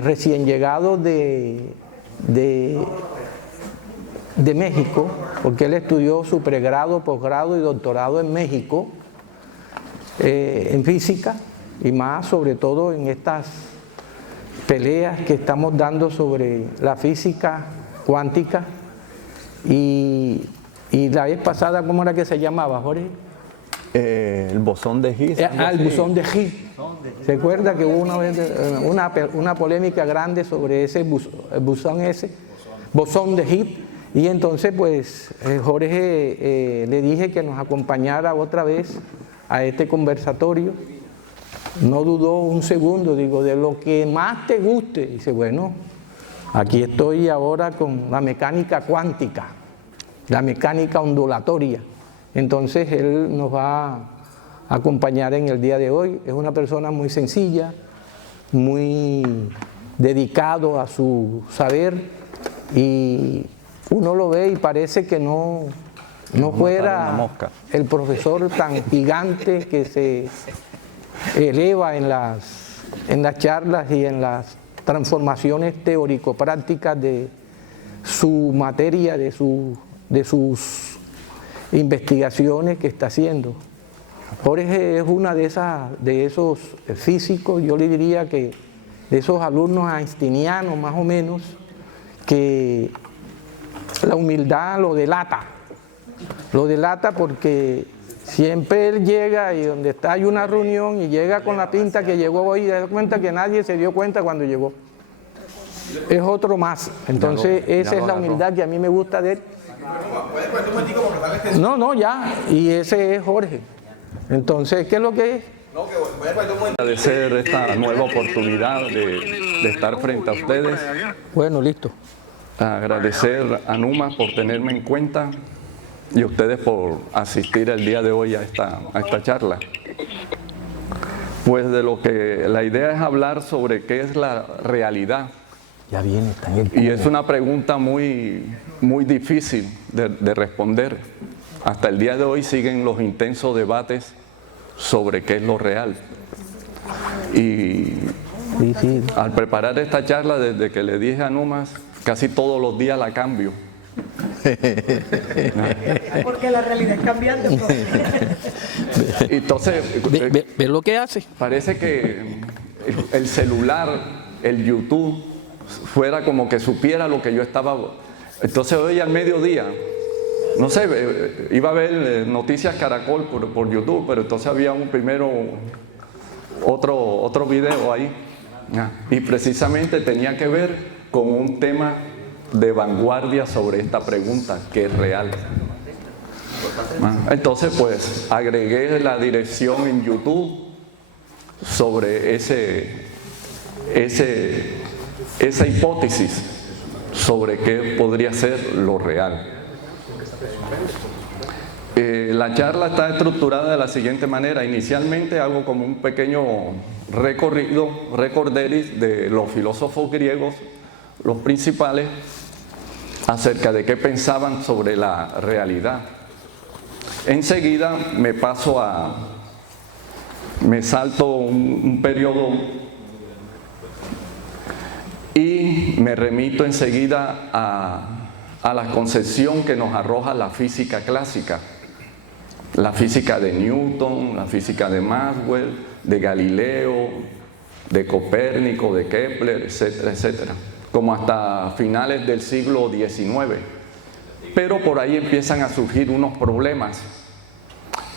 recién llegado de México, porque él estudió su pregrado, posgrado y doctorado en México, en física, y más sobre todo en estas peleas que estamos dando sobre la física cuántica. Y la vez pasada, ¿cómo era que se llamaba, Jorge? El bosón de Higgs. El bosón de Higgs. ¿Se acuerda que hubo una vez una polémica grande sobre ese bosón de Higgs? Y entonces, pues, Jorge le dije que nos acompañara otra vez a este conversatorio. No dudó un segundo, digo, de lo que más te guste. Dice, bueno, aquí estoy ahora con la mecánica cuántica, la mecánica ondulatoria. Entonces él nos va a acompañar en el día de hoy. Es una persona muy sencilla, muy dedicado a su saber, y uno lo ve y parece que no fuera el profesor tan gigante que se eleva en las charlas y en las transformaciones teórico-prácticas de su materia, de sus investigaciones que está haciendo. Jorge es una de esos físicos, yo le diría que de esos alumnos einsteinianos más o menos, que la humildad lo delata porque siempre él llega y donde está hay una reunión y llega con la pinta que llegó hoy y da cuenta que nadie se dio cuenta cuando llegó. Es otro más. Entonces esa es la humildad que a mí me gusta de él. No, ya. Y ese es Jorge. Entonces, ¿qué es lo que es? Agradecer esta nueva oportunidad de estar frente a ustedes. Bueno, listo. Agradecer a Numa por tenerme en cuenta y a ustedes por asistir el día de hoy a esta charla. Pues de lo que la idea es hablar sobre qué es la realidad. Ya viene, está en el y es una pregunta muy difícil de responder. Hasta el día de hoy siguen los intensos debates sobre qué es lo real. Y al preparar esta charla, desde que le dije a Numas, casi todos los días la cambio. Porque la realidad es cambiante. Entonces, ¿Ve lo que hace? Parece que el celular, el YouTube, fuera como que supiera lo que yo estaba. Entonces hoy al mediodía, no sé, iba a ver Noticias Caracol por YouTube, pero entonces había otro video ahí, y precisamente tenía que ver con un tema de vanguardia sobre esta pregunta, que es real. Entonces pues agregué la dirección en YouTube sobre esa hipótesis sobre qué podría ser lo real. La charla está estructurada de la siguiente manera. Inicialmente hago como un pequeño recorderis de los filósofos griegos, los principales, acerca de qué pensaban sobre la realidad. Enseguida me salto un periodo y me remito enseguida a la concepción que nos arroja la física clásica, la física de Newton, la física de Maxwell, de Galileo, de Copérnico, de Kepler, etcétera, etcétera, como hasta finales del siglo XIX. Pero por ahí empiezan a surgir unos problemas,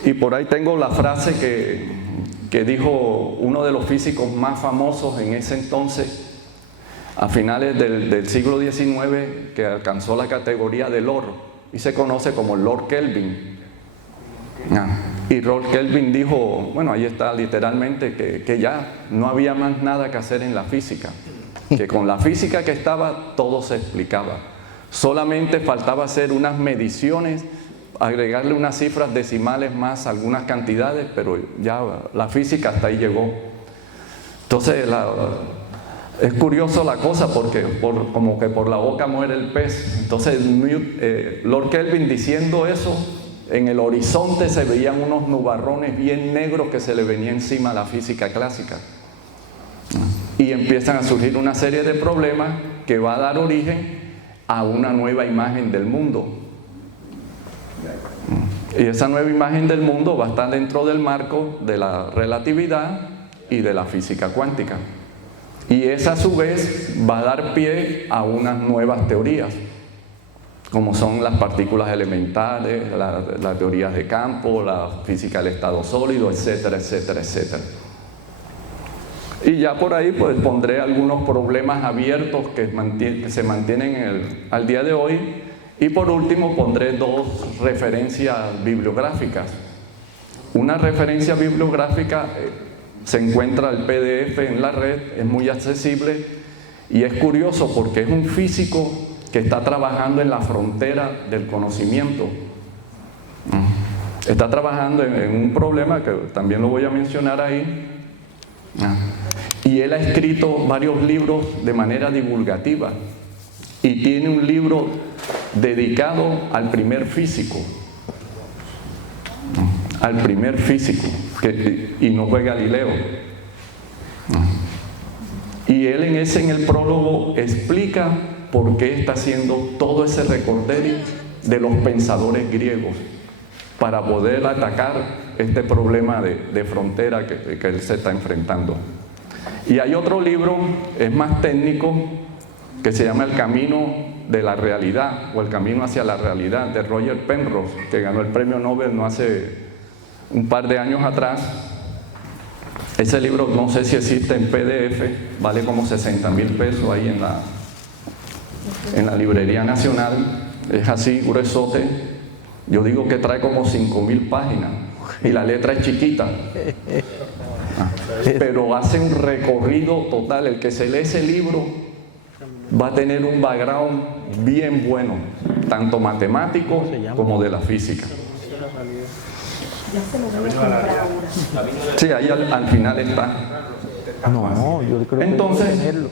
y por ahí tengo la frase que dijo uno de los físicos más famosos en ese entonces, a finales del siglo XIX, que alcanzó la categoría de Lord y se conoce como Lord Kelvin. Y Lord Kelvin dijo, bueno, ahí está literalmente, que ya no había más nada que hacer en la física, que con la física que estaba todo se explicaba, solamente faltaba hacer unas mediciones, agregarle unas cifras decimales más, algunas cantidades, pero ya la física hasta ahí llegó. Entonces es curioso la cosa, porque como que por la boca muere el pez. Entonces Lord Kelvin diciendo eso, en el horizonte se veían unos nubarrones bien negros que se le venía encima a la física clásica. Y empiezan a surgir una serie de problemas que va a dar origen a una nueva imagen del mundo. Y esa nueva imagen del mundo va a estar dentro del marco de la relatividad y de la física cuántica. Y esa a su vez va a dar pie a unas nuevas teorías, como son las partículas elementales, las teorías de campo, la física del estado sólido, etcétera, etcétera, etcétera. Y ya por ahí pues pondré algunos problemas abiertos que se mantienen al día de hoy. Y por último pondré dos referencias bibliográficas. Una referencia bibliográfica se encuentra el PDF en la red, es muy accesible y es curioso porque es un físico que está trabajando en la frontera del conocimiento. Está trabajando en un problema que también lo voy a mencionar ahí. Y él ha escrito varios libros de manera divulgativa y tiene un libro dedicado al primer físico. Al primer físico, y no fue Galileo. Y él en el prólogo explica por qué está haciendo todo ese recorderis de los pensadores griegos para poder atacar este problema de frontera que él se está enfrentando. Y hay otro libro, es más técnico, que se llama El Camino de la Realidad, o El Camino hacia la Realidad, de Roger Penrose, que ganó el premio Nobel no hace un par de años atrás. Ese libro no sé si existe en PDF, vale como 60,000 pesos ahí en la Librería Nacional, es así, gruesote. Yo digo que trae como 5,000 páginas y la letra es chiquita. Pero hace un recorrido total. El que se lee ese libro va a tener un background bien bueno, tanto matemático como de la física. Ya se lo voy a comprar ahora. Sí, ahí al final está. No, yo creo que entonces, hay que tenerlo.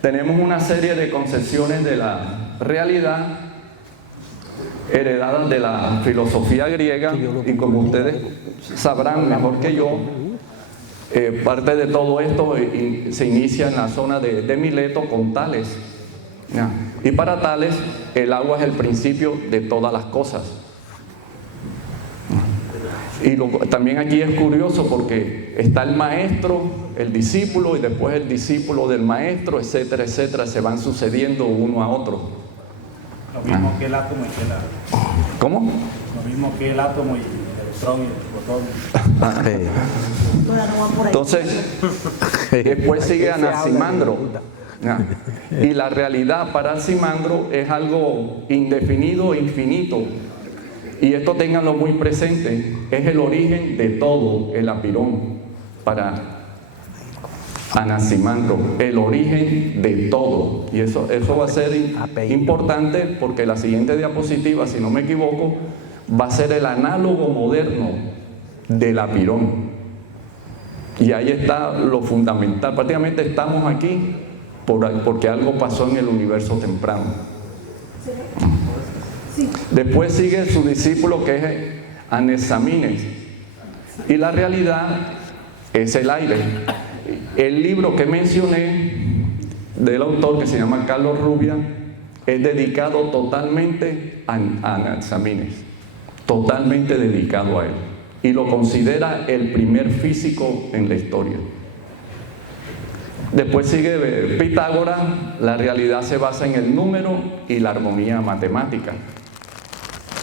tenemos una serie de concepciones de la realidad heredadas de la filosofía griega, y como ustedes sabrán mejor que yo, parte de todo esto se inicia en la zona de Mileto con Tales. Y para Tales, el agua es el principio de todas las cosas. Y también aquí es curioso porque está el maestro, el discípulo y después el discípulo del maestro, etcétera, etcétera, se van sucediendo uno a otro. Lo mismo que el átomo y el átomo. ¿Cómo? Lo mismo que el átomo y el electrón y el protón. Entonces, después sigue Anaximandro. Y la realidad para Anaximandro es algo indefinido e infinito. Y esto ténganlo muy presente, es el origen de todo el apirón para Anaximandro, el origen de todo. Y eso va a ser importante porque la siguiente diapositiva, si no me equivoco, va a ser el análogo moderno del apirón. Y ahí está lo fundamental. Prácticamente estamos aquí porque algo pasó en el universo temprano. Después sigue su discípulo que es Anaximandro. Y la realidad es el aire. El libro que mencioné del autor, que se llama Carlos Rubia, es dedicado totalmente a Anaximandro, totalmente dedicado a él, y lo considera el primer físico en la historia. Después sigue Pitágoras. La realidad se basa en el número y la armonía matemática.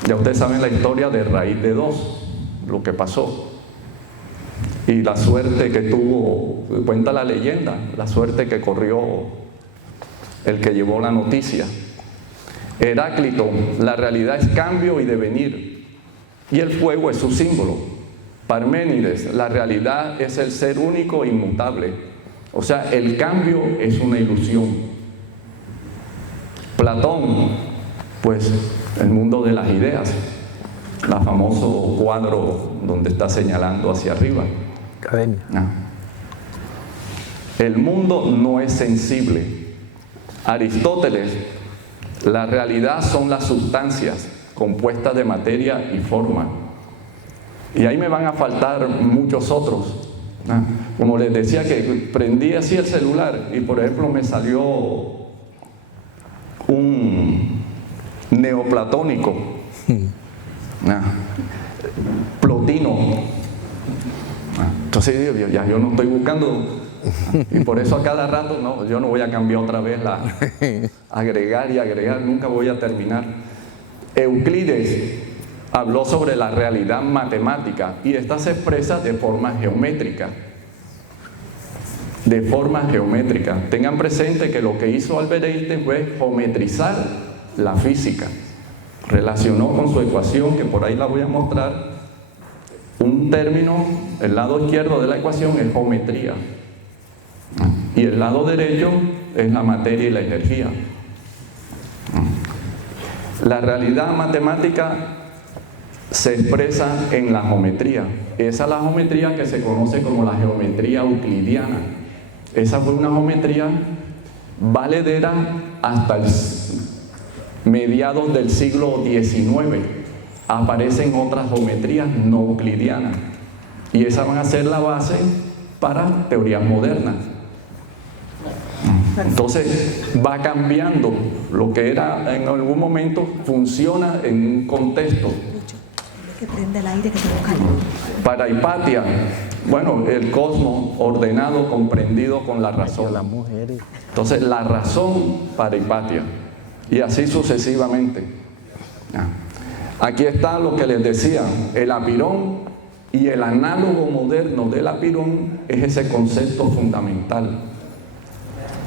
Ya ustedes saben la historia de raíz de 2, lo que pasó. Y la suerte que tuvo, cuenta la leyenda, la suerte que corrió el que llevó la noticia. Heráclito, la realidad es cambio y devenir, y el fuego es su símbolo. Parménides, la realidad es el ser único e inmutable, o sea, el cambio es una ilusión. Platón, pues el mundo de las ideas, el famoso cuadro donde está señalando hacia arriba. Academia. El mundo no es sensible. Aristóteles, la realidad son las sustancias compuestas de materia y forma. Y ahí me van a faltar muchos otros, Como les decía, que prendí así el celular y por ejemplo me salió un neoplatónico, plotino. Entonces ya yo no estoy buscando, y por eso a cada rato no, yo no voy a cambiar otra vez agregar y agregar, nunca voy a terminar. Euclides habló sobre la realidad matemática y esta se expresa de forma geométrica. De forma geométrica. Tengan presente que lo que hizo Albert Einstein fue geometrizar la física. Relacionó con su ecuación, que por ahí la voy a mostrar, un término, el lado izquierdo de la ecuación es geometría y el lado derecho es la materia y la energía. La realidad matemática se expresa en la geometría. Esa es la geometría que se conoce como la geometría euclidiana. Esa fue una geometría valedera hasta mediados del siglo XIX. Aparecen otras geometrías no euclidianas y esas van a ser la base para teorías modernas. Entonces va cambiando lo que era en algún momento, funciona en un contexto. Para Hipatia, bueno, el cosmos ordenado, comprendido con la razón. Entonces la razón para Hipatia y así sucesivamente. Aquí está lo que les decía, el apirón y el análogo moderno del apirón es ese concepto fundamental,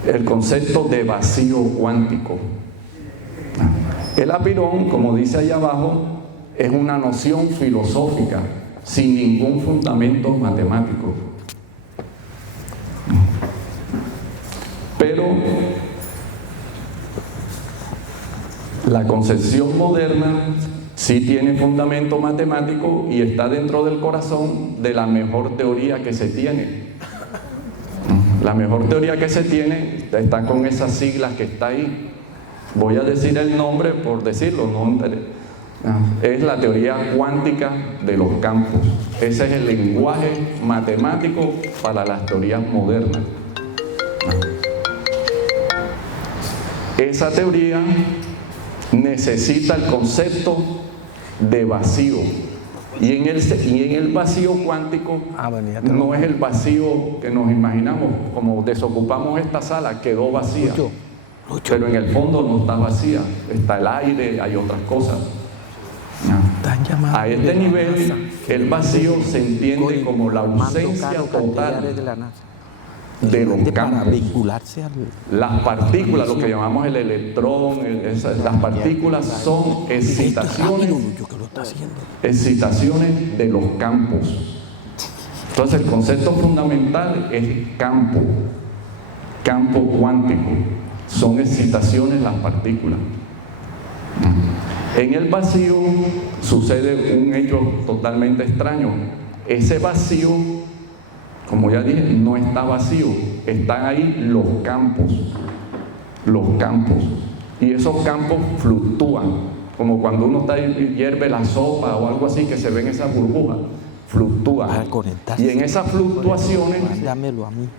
el concepto de vacío cuántico. El apirón, como dice ahí abajo, es una noción filosófica sin ningún fundamento matemático. Pero la concepción moderna sí tiene fundamento matemático y está dentro del corazón de la mejor teoría que se tiene. La mejor teoría que se tiene está con esas siglas que está ahí. Voy a decir el nombre por decirlo, es la teoría cuántica de los campos. Ese es el lenguaje matemático para las teorías modernas. Esa teoría necesita el concepto de vacío. Y en el vacío cuántico no es el vacío que nos imaginamos, como desocupamos esta sala, quedó vacía. Pero en el fondo no está vacía, está el aire, hay otras cosas. A este nivel, el vacío se entiende como la ausencia total de los campos. Las partículas, lo que llamamos el electrón, las partículas son excitaciones de los campos. Entonces el concepto fundamental es campo cuántico, son excitaciones las partículas. En el vacío sucede un hecho totalmente extraño. Ese vacío, como ya dije, no está vacío, están ahí los campos, y esos campos fluctúan, como cuando uno hierve la sopa o algo así, que se ven esas burbujas, fluctúan, y en esas fluctuaciones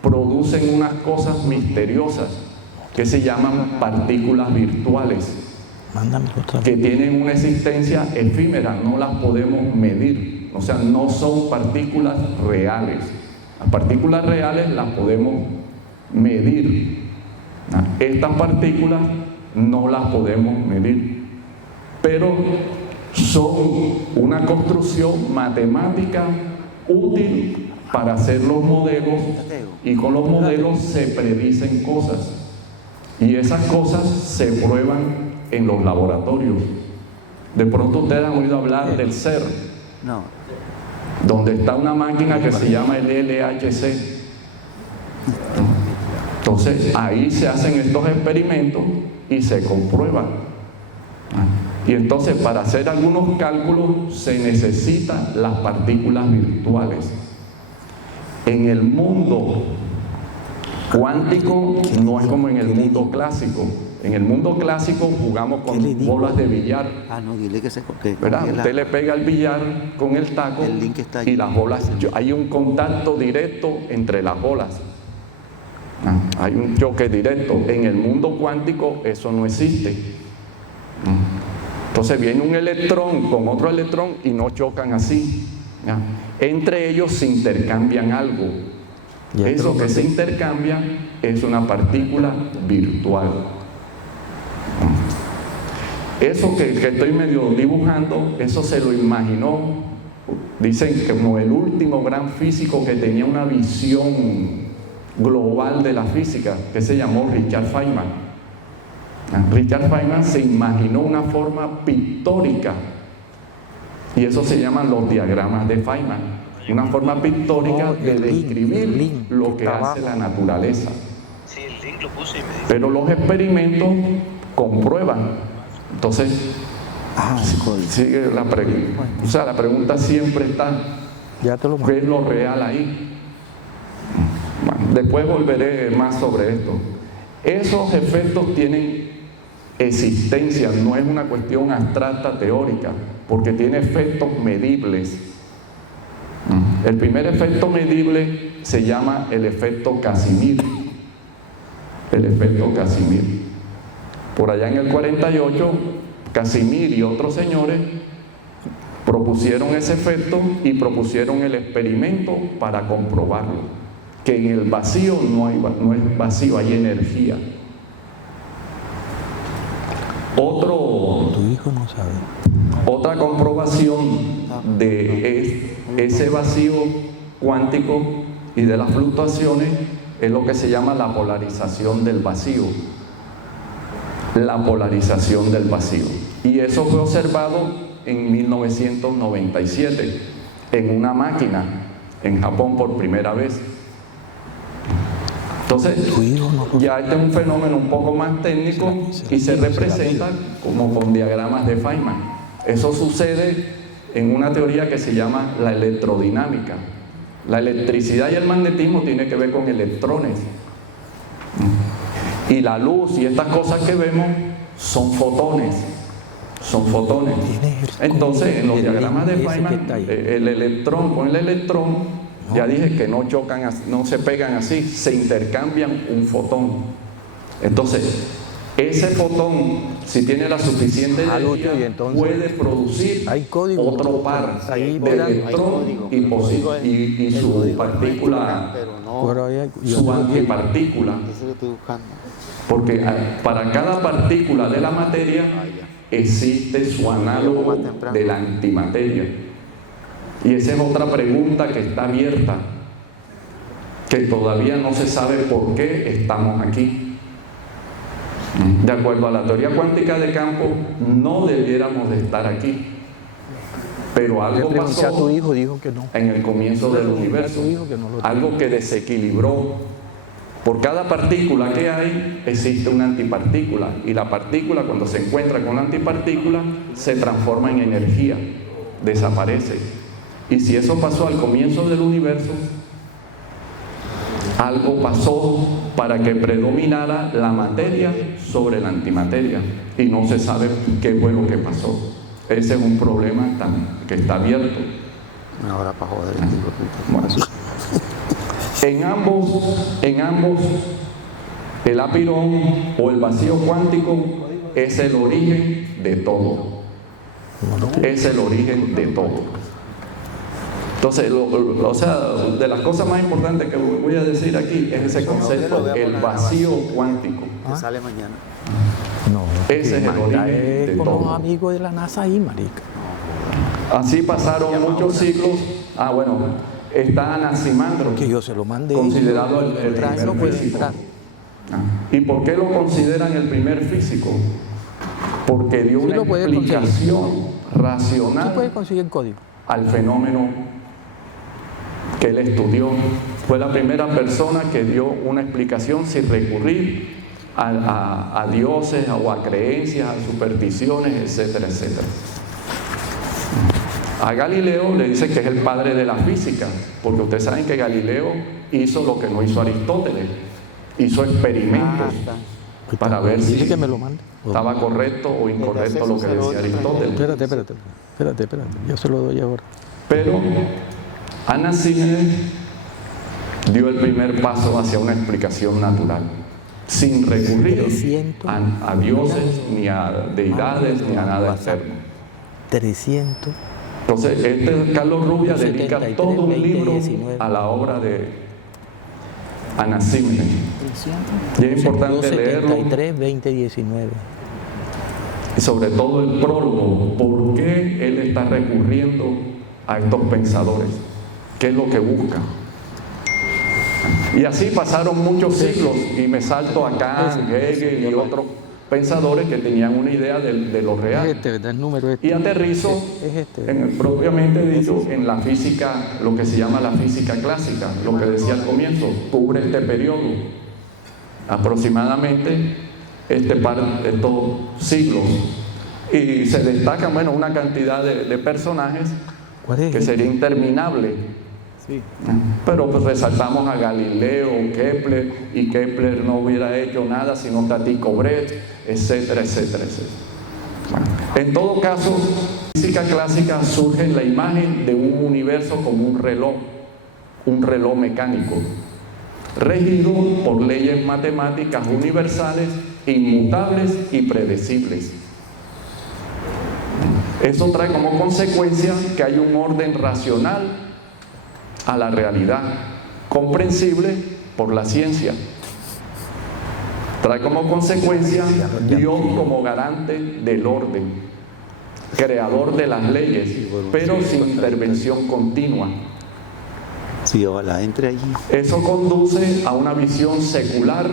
producen unas cosas misteriosas que se llaman partículas virtuales, que tienen una existencia efímera, no las podemos medir, o sea, no son partículas reales. Las partículas reales las podemos medir. Estas partículas no las podemos medir, pero son una construcción matemática útil para hacer los modelos, y con los modelos se predicen cosas, y esas cosas se prueban en los laboratorios. De pronto ustedes han oído hablar del CERN, donde está una máquina que se llama el LHC. Entonces ahí se hacen estos experimentos y se comprueban. Y entonces para hacer algunos cálculos se necesitan las partículas virtuales. En el mundo Cuántico no es como en el mundo clásico. En el mundo clásico jugamos con bolas de billar. No, dile que se que ¿Verdad? Usted le pega el billar con el taco el link está allí. y las bolas, hay un contacto directo entre las bolas. Hay un choque directo. En el mundo cuántico eso no existe. Entonces viene un electrón con otro electrón y no chocan así. Entre ellos se intercambian algo. Eso que se intercambia es una partícula virtual. Eso que estoy medio dibujando, eso se lo imaginó, dicen que como el último gran físico que tenía una visión global de la física, que se llamó Richard Feynman. Richard Feynman se imaginó una forma pictórica, y eso se llaman los diagramas de Feynman. Una forma pictórica de describir lo que hace la naturaleza. Pero los experimentos comprueban. Entonces, sigue la pregunta. O sea, la pregunta siempre está: ¿qué es lo real ahí? Bueno, después volveré más sobre esto. Esos efectos tienen existencia, no es una cuestión abstracta teórica, porque tiene efectos medibles. El primer efecto medible se llama el efecto Casimir. El efecto Casimir. Por allá en el 48, Casimir y otros señores propusieron ese efecto y propusieron el experimento para comprobarlo. Que en el vacío no es vacío, hay energía. Otra comprobación de ese vacío cuántico y de las fluctuaciones es lo que se llama la polarización del vacío. La polarización del vacío. Y eso fue observado en 1997 en una máquina en Japón por primera vez. Entonces, ya este es un fenómeno un poco más técnico y se representa como con diagramas de Feynman. Eso sucede en una teoría que se llama la electrodinámica. La electricidad y el magnetismo tienen que ver con electrones. Y la luz y estas cosas que vemos son fotones. Son fotones. Entonces, en los diagramas de Feynman, el electrón con el electrón, ya dije que no chocan, no se pegan así, se intercambian un fotón. Entonces, ese fotón, si tiene la suficiente energía, puede producir otro par de electrón y su partícula, su antipartícula. Porque para cada partícula de la materia existe su análogo de la antimateria. Y esa es otra pregunta que está abierta, que todavía no se sabe por qué estamos aquí. De acuerdo a la teoría cuántica de campo, no debiéramos de estar aquí. Pero algo pasó en el comienzo del universo, algo que desequilibró. Por cada partícula que hay, existe una antipartícula. Y la partícula, cuando se encuentra con la antipartícula, se transforma en energía, desaparece. Y si eso pasó al comienzo del universo, algo pasó para que predominara la materia sobre la antimateria. Y no se sabe qué fue lo que pasó. Ese es un problema que está abierto. Ahora para joder. Bueno. En ambos, el apirón o el vacío cuántico es el origen de todo. Es el origen de todo. Entonces, o sea, de las cosas más importantes que voy a decir aquí es ese concepto, el vacío cuántico. Que sale mañana. Ese es el origen de todo. Con los amigos de la NASA ahí, marica. Así pasaron muchos siglos. Bueno, está Anaximandro, que yo se lo mandé, considerado el primer físico. ¿Y por qué lo consideran el primer físico? Porque dio una explicación racional. ¿Tú puedes conseguir el código? Al fenómeno que él estudió. Fue la primera persona que dio una explicación sin recurrir a dioses o a creencias, a supersticiones, etcétera, etcétera. A Galileo le dice que es el padre de la física, porque ustedes saben que Galileo hizo lo que no hizo Aristóteles. hizo experimentos para ver Dice si que me lo mande. estaba correcto o incorrecto lo que decía Aristóteles. Espérate, yo se lo doy ahora. Pero Anaxímenes dio el primer paso hacia una explicación natural, sin recurrir a dioses, ni a deidades, ni a nada externo. 300. Entonces, Carlos Rubia dedica 73, todo un 20, libro 19. a la obra de Anaxímenes. Y es importante leerlo. 73, 20, 19. Y sobre todo el prólogo, ¿por qué él está recurriendo a estos pensadores? ¿Qué es lo que busca? Y así pasaron muchos siglos y me salto a Kant, Hegel y otros pensadores que tenían una idea de lo real. ¿verdad? El número Y aterrizo, propiamente dicho, en la física, lo que se llama la física clásica, lo que decía al comienzo, cubre este periodo, aproximadamente estos siglos. Y se destacan, bueno, una cantidad de personajes que sería interminable. Sí. Pero pues resaltamos a Galileo, Kepler, y Kepler no hubiera hecho nada sino Tycho Brahe, etcétera, etcétera, etcétera. Bueno, en todo caso, la física clásica surge en la imagen de un universo como un reloj mecánico, regido por leyes matemáticas universales, inmutables y predecibles. Eso trae como consecuencia que hay un orden racional a la realidad, comprensible por la ciencia. Trae como consecuencia Dios como garante del orden, creador de las leyes, pero sin intervención continua. Sí, ojalá entre allí. Eso conduce a una visión secular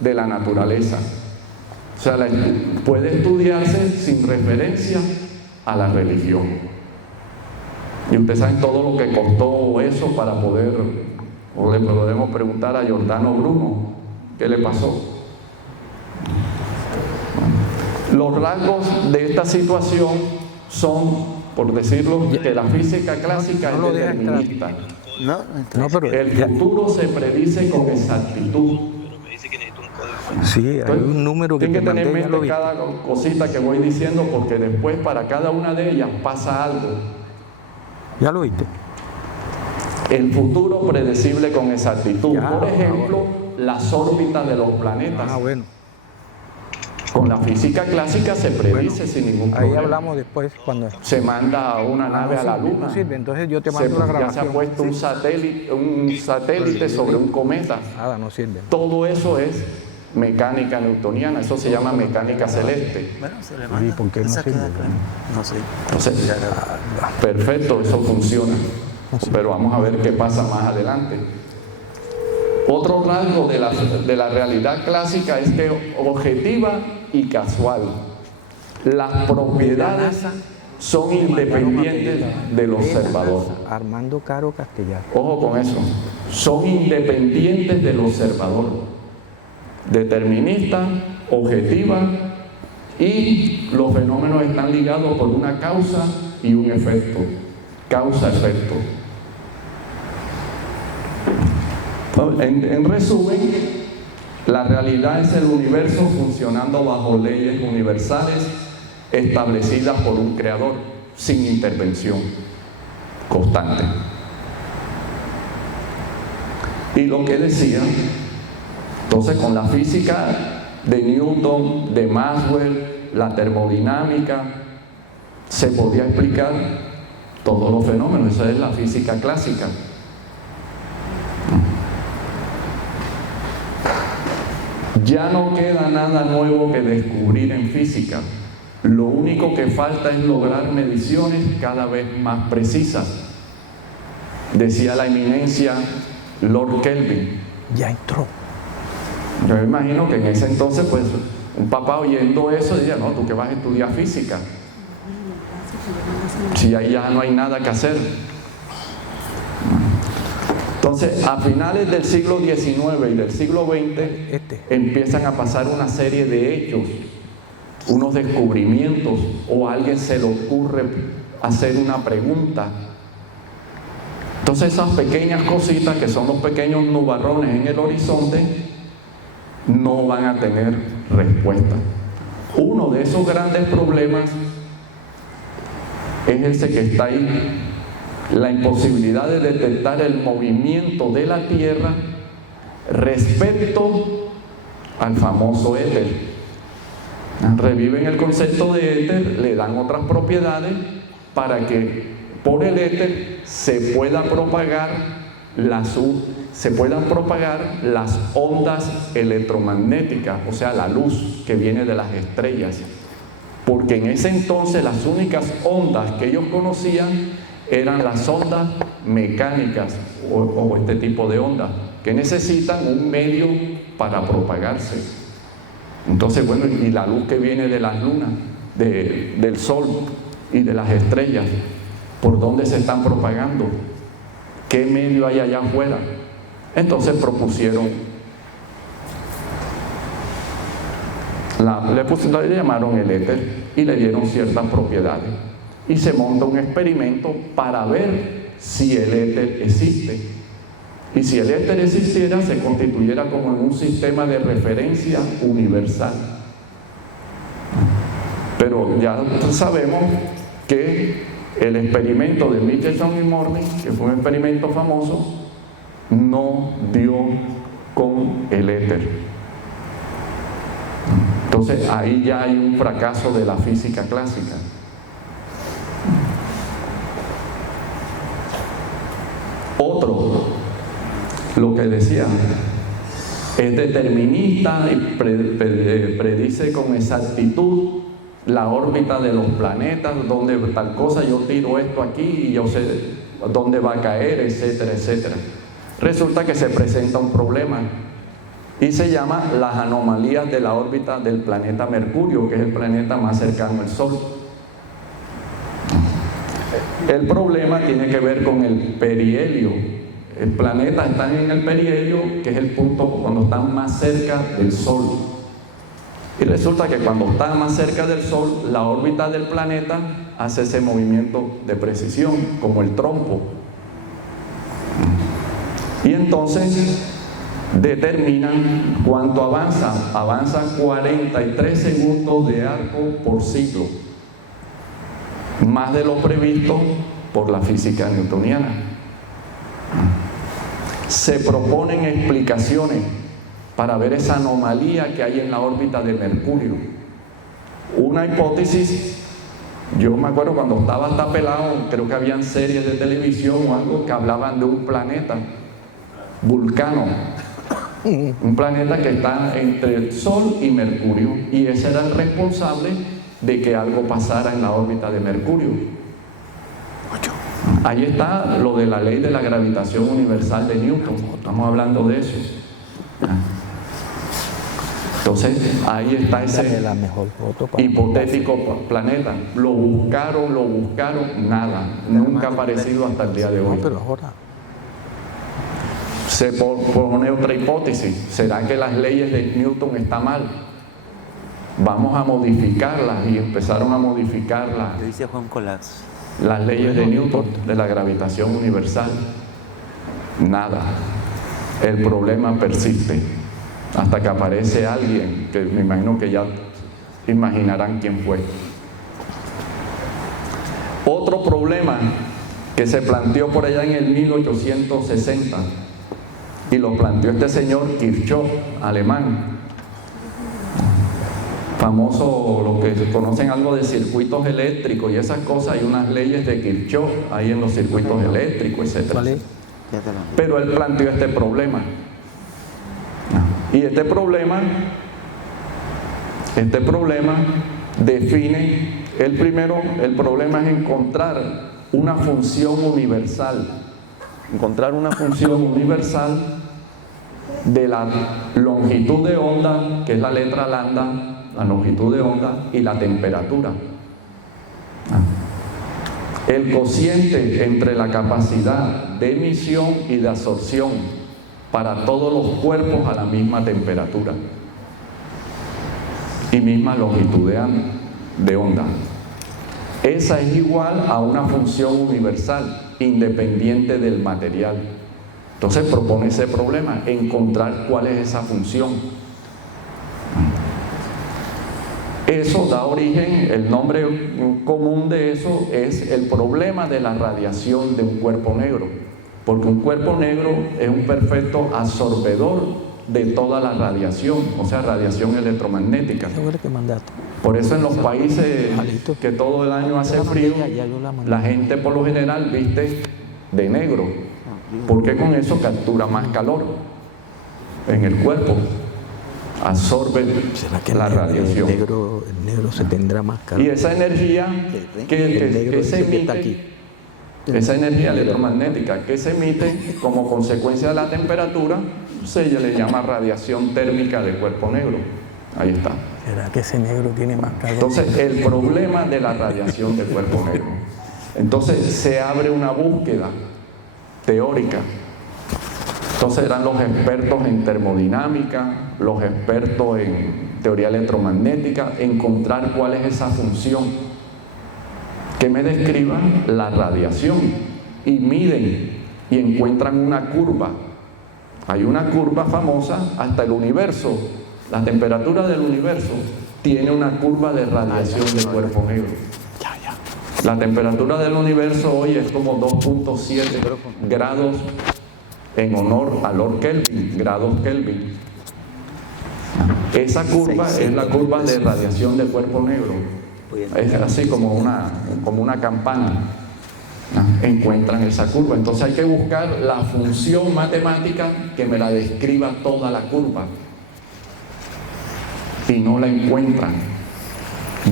de la naturaleza. O sea, puede estudiarse sin referencia a la religión. Y ustedes saben todo lo que costó eso para poder, o le podemos preguntar a Giordano Bruno, ¿qué le pasó? Los rasgos de esta situación son, por decirlo, que la física clásica es determinista. No, pero el futuro se predice con exactitud. sí, hay un número que Tienen que tener en mandé, ya lo mente vi. cada cosita que voy diciendo, porque después para cada una de ellas pasa algo. ¿Ya lo viste? El futuro predecible con exactitud. Ya, Por ejemplo, las órbitas de los planetas. Bueno. Con la física clásica se predice sin ningún Ahí problema. hablamos después cuando... Se manda una nave a la Luna. No sirve, entonces yo te mando la Ya se grabación. ha puesto un satélite sobre un cometa. Nada, no sirve. Todo eso es mecánica newtoniana. Eso se llama mecánica celeste. Bueno, se le ¿Y manda. por qué no Esa sirve? queda clara. No sé. Entonces, perfecto, eso funciona. Pero vamos a ver qué pasa más adelante. Otro rasgo de la realidad clásica es que objetiva y casual. Las propiedades son independientes del observador. Armando Caro Castellar. Ojo con eso. Son independientes del observador. Determinista, objetiva, y los fenómenos están ligados por una causa y un efecto. Causa-efecto. En resumen, la realidad es el universo funcionando bajo leyes universales establecidas por un creador, sin intervención constante. Y lo que decía, entonces con la física de Newton, de Maxwell, la termodinámica, se podía explicar todos los fenómenos. Esa es la física clásica. Ya no queda nada nuevo que descubrir en física. Lo único que falta es lograr mediciones cada vez más precisas. Decía la eminencia Lord Kelvin. Ya entró. Yo me imagino que en ese entonces, pues, un papá oyendo eso decía, no, tú que vas a estudiar física. Si ahí ya no hay nada que hacer. Entonces, a finales del siglo XIX y del siglo XX, empiezan a pasar una serie de hechos, unos descubrimientos, o a alguien se le ocurre hacer una pregunta. Entonces, esas pequeñas cositas, que son los pequeños nubarrones en el horizonte, no van a tener respuesta. Uno de esos grandes problemas es ese que está ahí, la imposibilidad de detectar el movimiento de la Tierra respecto al famoso éter. Reviven el concepto de éter, le dan otras propiedades para que por el éter se puedan propagar las ondas electromagnéticas, o sea, la luz que viene de las estrellas. Porque en ese entonces las únicas ondas que ellos conocían eran las ondas mecánicas o este tipo de ondas, que necesitan un medio para propagarse. Entonces, bueno, y la luz que viene de las lunas, del sol y de las estrellas, ¿por dónde se están propagando? ¿Qué medio hay allá afuera? Entonces propusieron, le llamaron el éter y le dieron ciertas propiedades. Y se monta un experimento para ver si el éter existe. Y si el éter existiera, se constituyera como en un sistema de referencia universal. Pero ya sabemos que el experimento de Michelson y Morley, que fue un experimento famoso, no dio con el éter. Entonces ahí ya hay un fracaso de la física clásica. Otro, lo que decía, es determinista y predice con exactitud la órbita de los planetas, donde tal cosa, yo tiro esto aquí y yo sé dónde va a caer, etcétera, etcétera. Resulta que se presenta un problema y se llama las anomalías de la órbita del planeta Mercurio, que es el planeta más cercano al Sol. El problema tiene que ver con el perihelio. El planeta está en el perihelio, que es el punto cuando están más cerca del Sol. Y resulta que cuando está más cerca del Sol, la órbita del planeta hace ese movimiento de precisión, como el trompo. Y entonces determinan cuánto avanza. Avanza 43 segundos de arco por ciclo, más de lo previsto por la física newtoniana. Se proponen explicaciones para ver esa anomalía que hay en la órbita de Mercurio. Una hipótesis, yo me acuerdo cuando estaba hasta pelado, creo que habían series de televisión o algo que hablaban de un planeta, Vulcano, un planeta que está entre el Sol y Mercurio, y ese era el responsable de que algo pasara en la órbita de Mercurio. Ahí está lo de la ley de la gravitación universal de Newton, estamos hablando de eso. Entonces ahí está ese hipotético planeta. Lo buscaron, nada, nunca ha aparecido hasta el día de hoy. Se pone otra hipótesis. ¿Será que las leyes de Newton están mal? Vamos a modificarlas, y empezaron a modificar las leyes de Newton, de la gravitación universal. Nada. El problema persiste hasta que aparece alguien que me imagino que ya imaginarán quién fue. Otro problema que se planteó por allá en el 1860, y lo planteó este señor Kirchhoff, alemán, famoso, lo que conocen algo de circuitos eléctricos y esas cosas. Hay unas leyes de Kirchhoff ahí en los circuitos eléctricos, etcétera. Pero él planteó este problema. Y este problema define, el problema es encontrar una función universal. Encontrar una función universal de la longitud de onda, que es la letra lambda, la longitud de onda, y la temperatura. El cociente entre la capacidad de emisión y de absorción para todos los cuerpos a la misma temperatura y misma longitud de onda. Esa es igual a una función universal, independiente del material. Entonces propone ese problema, encontrar cuál es esa función. Eso da origen, el nombre común de eso es el problema de la radiación de un cuerpo negro, porque un cuerpo negro es un perfecto absorbedor de toda la radiación, o sea, radiación electromagnética. Por eso en los países que todo el año hace frío, la gente por lo general viste de negro, porque con eso captura más calor en el cuerpo, absorbe la radiación. El negro se tendrá más calor. Y esa energía que se emite, esa energía electromagnética que se emite como consecuencia de la temperatura, se le llama radiación térmica del cuerpo negro. Ahí está. ¿Será que ese negro tiene más calor? Entonces, el problema de la radiación del cuerpo negro. Entonces, se abre una búsqueda teórica. Entonces, eran los expertos en termodinámica, los expertos en teoría electromagnética, encontrar cuál es esa función que me describa la radiación, y miden y encuentran una curva. Hay una curva famosa hasta el universo. La temperatura del universo tiene una curva de radiación del cuerpo negro. La temperatura del universo hoy es como 2.7 grados en honor a Lord Kelvin, grados Kelvin. Esa curva es la curva de radiación del cuerpo negro. Es así como una campana. Encuentran esa curva. Entonces hay que buscar la función matemática que me la describa toda la curva. Y no la encuentran.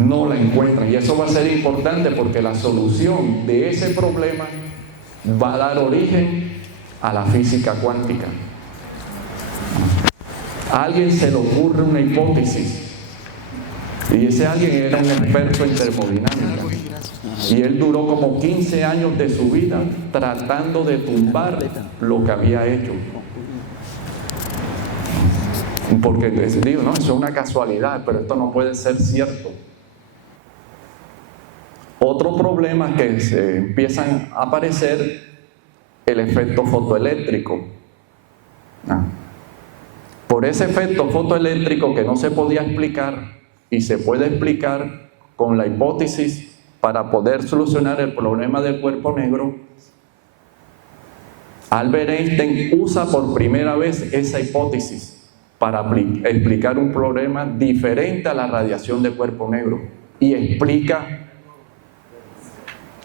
No la encuentran. Y eso va a ser importante porque la solución de ese problema va a dar origen a la física cuántica. A alguien se le ocurre una hipótesis. Y ese alguien era un experto en termodinámica. Y él duró como 15 años de su vida tratando de tumbar lo que había hecho. Porque digo, no, eso es una casualidad, pero esto no puede ser cierto. Otro problema que se empiezan a aparecer, el efecto fotoeléctrico. Por ese efecto fotoeléctrico que no se podía explicar y se puede explicar con la hipótesis para poder solucionar el problema del cuerpo negro, Albert Einstein usa por primera vez esa hipótesis para explicar un problema diferente a la radiación del cuerpo negro y explica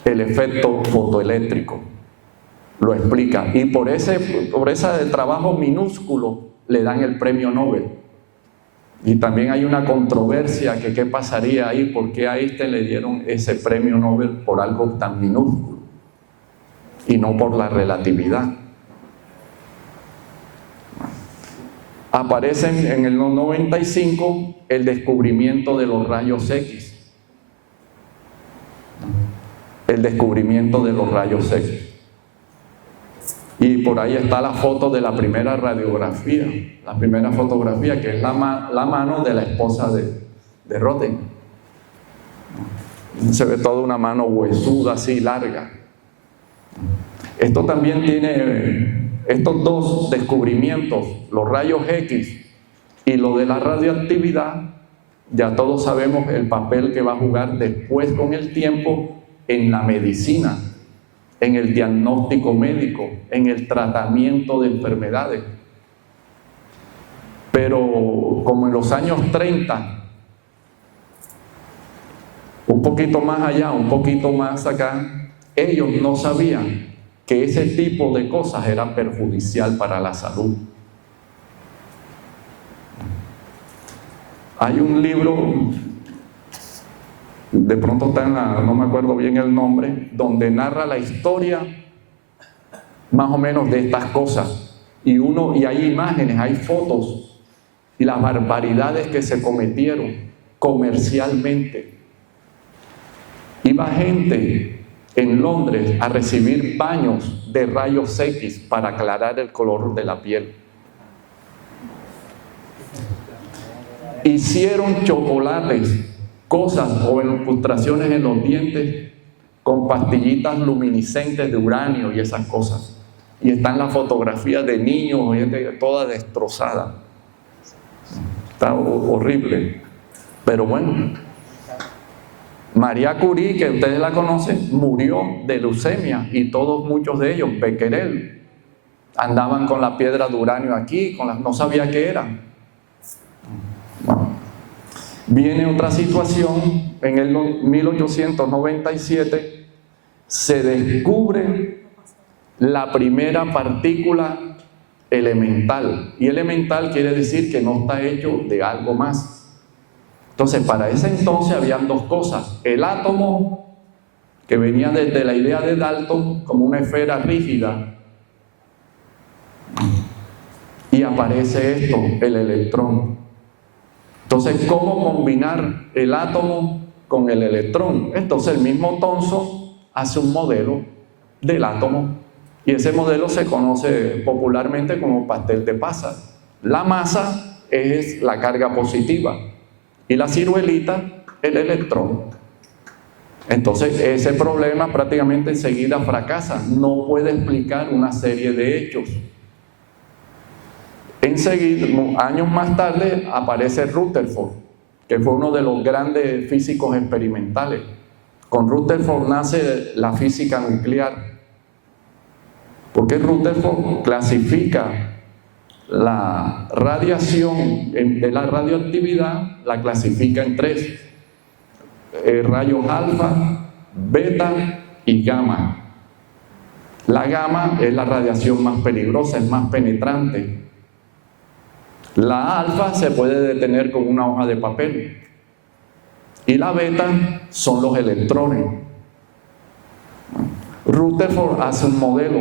el efecto fotoeléctrico. Lo explica, y por ese trabajo minúsculo le dan el premio Nobel. Y también hay una controversia que qué pasaría ahí, por qué a Einstein le dieron ese premio Nobel por algo tan minúsculo y no por la relatividad. Aparece en el 95 el descubrimiento de los rayos X. El descubrimiento de los rayos X. Y por ahí está la foto de la primera radiografía, la primera fotografía, que es la mano de la esposa de Roden. Se ve toda una mano huesuda, así larga. Esto también tiene, estos dos descubrimientos, los rayos X y lo de la radioactividad, ya todos sabemos el papel que va a jugar después con el tiempo en la medicina, en el diagnóstico médico, en el tratamiento de enfermedades. Pero como en los años 30, un poquito más allá, un poquito más acá, ellos no sabían que ese tipo de cosas era perjudicial para la salud. Hay un libro, de pronto está no me acuerdo bien el nombre, donde narra la historia más o menos de estas cosas. Y hay imágenes, hay fotos, y las barbaridades que se cometieron comercialmente. Iba gente en Londres a recibir baños de rayos X para aclarar el color de la piel. Hicieron chocolates, cosas o incrustaciones en los dientes con pastillitas luminiscentes de uranio y esas cosas. Y están las fotografías de niños, gente toda destrozada. Está horrible. Pero bueno, María Curie, que ustedes la conocen, murió de leucemia y muchos de ellos, Becquerel, andaban con la piedra de uranio aquí, no sabía qué era. Bueno, viene otra situación, en el 1897 se descubre la primera partícula elemental, y elemental quiere decir que no está hecho de algo más. Entonces, para ese entonces habían dos cosas: el átomo, que venía desde la idea de Dalton como una esfera rígida, y aparece esto, el electrón. Entonces, ¿cómo combinar el átomo con el electrón? Entonces, el mismo Thomson hace un modelo del átomo, y ese modelo se conoce popularmente como pastel de pasas. La masa es la carga positiva y la ciruelita, el electrón. Entonces, ese problema prácticamente enseguida fracasa, no puede explicar una serie de hechos. Enseguida, años más tarde, aparece Rutherford, que fue uno de los grandes físicos experimentales. Con Rutherford nace la física nuclear, porque Rutherford clasifica la radiación de la radioactividad, la clasifica en tres: rayos alfa, beta y gamma. La gamma es la radiación más peligrosa, es más penetrante. La alfa se puede detener con una hoja de papel, y la beta son los electrones. Rutherford hace un modelo,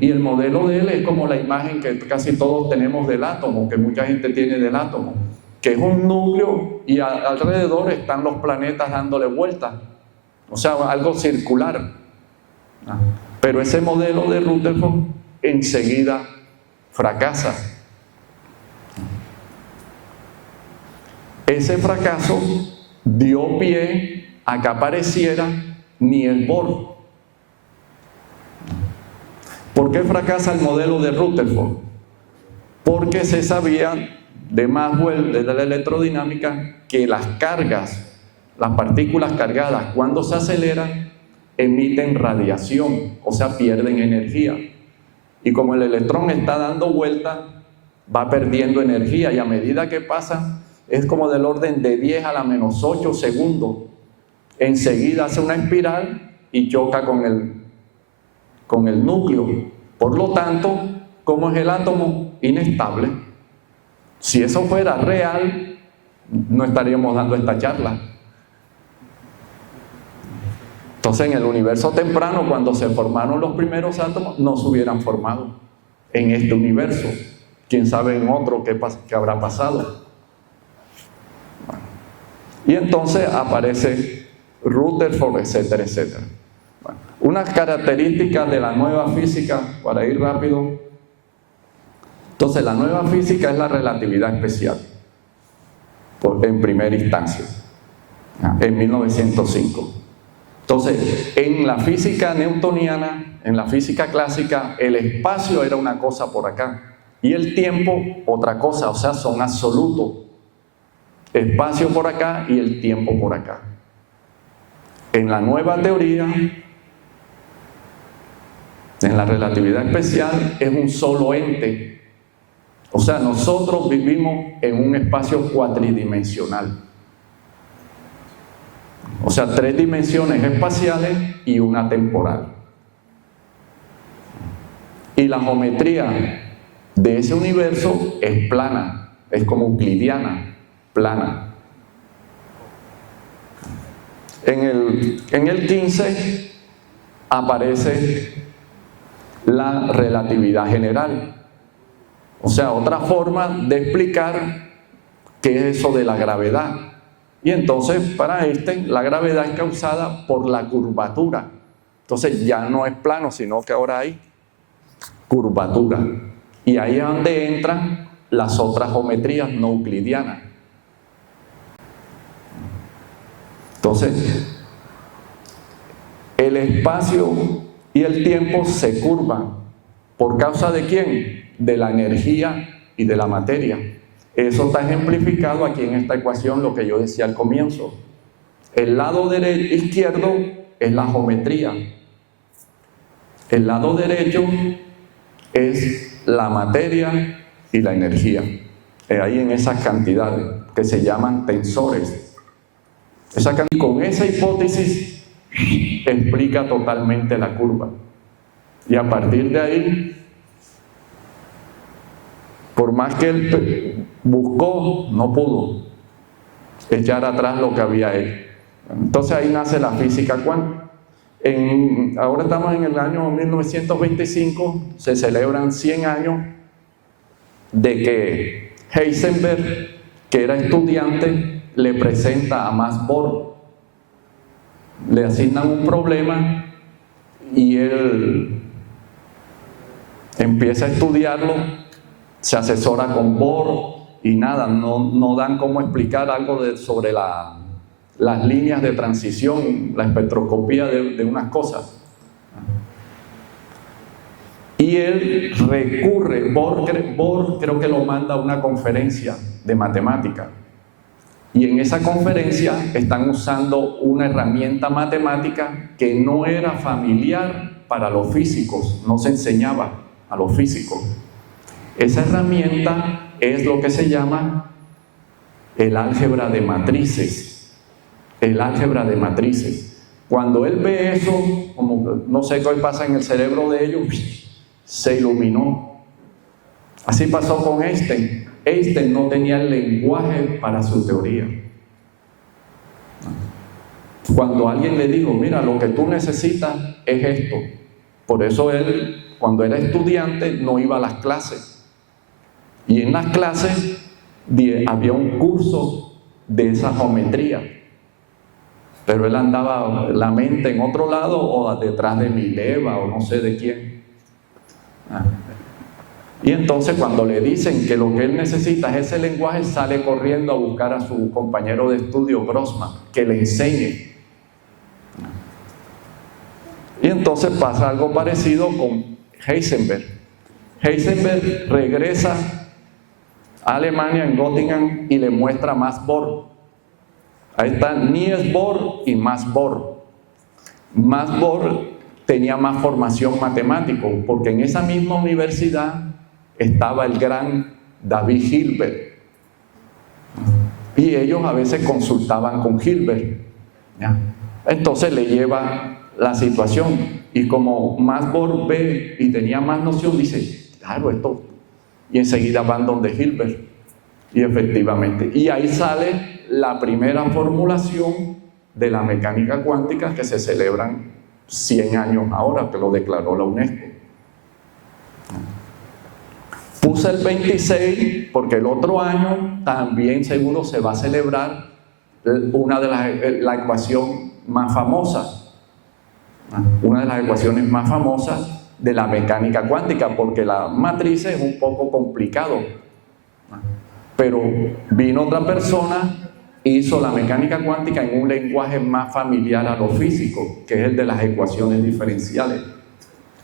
y el modelo de él es como la imagen que casi todos tenemos del átomo, que mucha gente tiene del átomo, que es un núcleo y alrededor están los planetas dándole vueltas, o sea, algo circular. Pero ese modelo de Rutherford enseguida fracasa. Ese fracaso dio pie a que apareciera Niels Bohr. ¿Por qué fracasa el modelo de Rutherford? Porque se sabía de Maxwell, de la electrodinámica, que las cargas, las partículas cargadas, cuando se aceleran, emiten radiación, o sea, pierden energía. Y como el electrón está dando vuelta, va perdiendo energía, y a medida que pasa, es como del orden de 10 a la menos 8 segundos. Enseguida hace una espiral y choca con el núcleo. Por lo tanto, ¿cómo es el átomo? Inestable. Si eso fuera real, no estaríamos dando esta charla. Entonces, en el universo temprano, cuando se formaron los primeros átomos, no se hubieran formado en este universo. Quién sabe en otro qué habrá pasado. Bueno. Y entonces aparece Rutherford, etcétera, etcétera. Bueno, unas características de la nueva física, para ir rápido. Entonces, la nueva física es la relatividad especial, en primera instancia, en 1905. Entonces, en la física newtoniana, en la física clásica, el espacio era una cosa por acá y el tiempo otra cosa, o sea, son absolutos. Espacio por acá y el tiempo por acá. En la nueva teoría, en la relatividad especial, es un solo ente. O sea, nosotros vivimos en un espacio cuatridimensional. O sea, 3 dimensiones espaciales y una temporal. Y la geometría de ese universo es plana, es como euclidiana, plana. En el 15 aparece la relatividad general. O sea, otra forma de explicar qué es eso de la gravedad. Y entonces, para la gravedad es causada por la curvatura. Entonces, ya no es plano, sino que ahora hay curvatura. Y ahí es donde entran las otras geometrías no euclidianas. Entonces, el espacio y el tiempo se curvan. ¿Por causa de quién? De la energía y de la materia. Eso está ejemplificado aquí en esta ecuación, lo que yo decía al comienzo. El lado izquierdo es la geometría. El lado derecho es la materia y la energía. Ahí en esas cantidades que se llaman tensores. Con esa hipótesis explica totalmente la curva. Y a partir de ahí, por más que él buscó, no pudo echar atrás lo que había hecho. Entonces ahí nace la física cuántica. Ahora estamos en el año 1925, se celebran 100 años de que Heisenberg, que era estudiante, le presenta a Max Born, le asignan un problema y él empieza a estudiarlo, se asesora con Born y nada, no dan cómo explicar algo sobre las líneas de transición, la espectroscopía de unas cosas. Y él recurre, Born creo que lo manda a una conferencia de matemática. Y en esa conferencia están usando una herramienta matemática que no era familiar para los físicos, no se enseñaba a los físicos. Esa herramienta es lo que se llama el álgebra de matrices. El álgebra de matrices. Cuando él ve eso, como no sé qué pasa en el cerebro de ellos, se iluminó. Así pasó con Einstein. Einstein no tenía el lenguaje para su teoría. Cuando alguien le dijo, mira, lo que tú necesitas es esto. Por eso él, cuando era estudiante, no iba a las clases. Y en las clases había un curso de esa geometría. Pero él andaba la mente en otro lado o detrás de Mileva o no sé de quién. Y entonces cuando le dicen que lo que él necesita es ese lenguaje, sale corriendo a buscar a su compañero de estudio Grossman, que le enseñe. Y entonces pasa algo parecido con Heisenberg. Heisenberg regresa a Alemania, en Göttingen, y le muestra a Max Born. Ahí están Niels Bohr y Max Born. Max Born tenía más formación matemática, porque en esa misma universidad estaba el gran David Hilbert. Y ellos a veces consultaban con Hilbert. ¿Ya? Entonces le lleva la situación. Y como Max Born ve y tenía más noción, dice, claro, esto. Y enseguida van donde Hilbert. Y efectivamente. Y ahí sale la primera formulación de la mecánica cuántica que se celebran 100 años ahora, que lo declaró la UNESCO. Puse el 26 porque el otro año también seguro se va a celebrar una de la ecuación más famosa, una de las ecuaciones más famosas de la mecánica cuántica, porque la matriz es un poco complicado. Pero vino otra persona, hizo la mecánica cuántica en un lenguaje más familiar a los físicos, que es el de las ecuaciones diferenciales.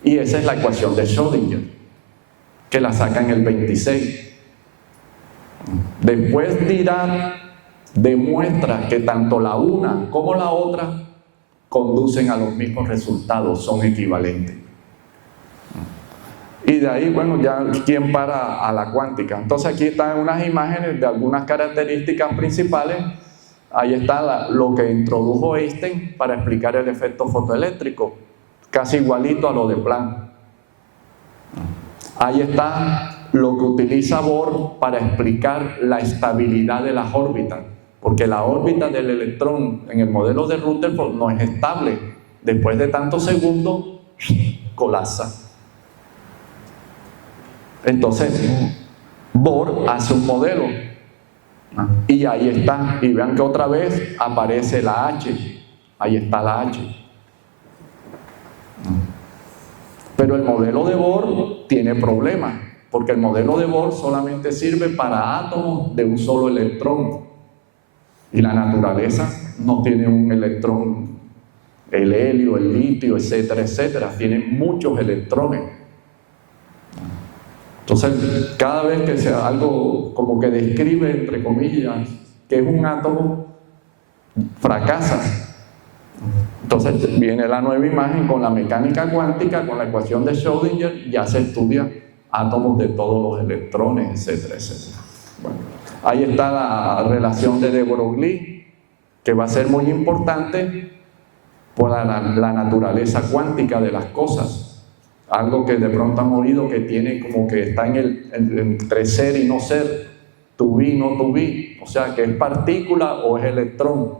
Y esa es la ecuación de Schrödinger, que la saca en el 26. Después Dirac demuestra que tanto la una como la otra conducen a los mismos resultados, son equivalentes. Y de ahí, bueno, ya quién para a la cuántica. Entonces aquí están unas imágenes de algunas características principales. Ahí está lo que introdujo Einstein para explicar el efecto fotoeléctrico, casi igualito a lo de Planck. Ahí está lo que utiliza Bohr para explicar la estabilidad de las órbitas, porque la órbita del electrón en el modelo de Rutherford no es estable. Después de tantos segundos, colapsa. Entonces, Bohr hace un modelo y ahí está, y vean que otra vez aparece la H, ahí está la H. Pero el modelo de Bohr tiene problemas, porque el modelo de Bohr solamente sirve para átomos de un solo electrón, y la naturaleza no tiene un electrón, el helio, el litio, etcétera, etcétera, tiene muchos electrones. Entonces, cada vez que sea algo como que describe, entre comillas, que es un átomo, fracasa. Entonces viene la nueva imagen con la mecánica cuántica, con la ecuación de Schrödinger, ya se estudia átomos de todos los electrones, etcétera, etcétera. Bueno, ahí está la relación de de Broglie, que va a ser muy importante por la naturaleza cuántica de las cosas. Algo que de pronto han oído que tiene como que está entre ser y no ser, to be, no to be, o sea, que es partícula o es electrón.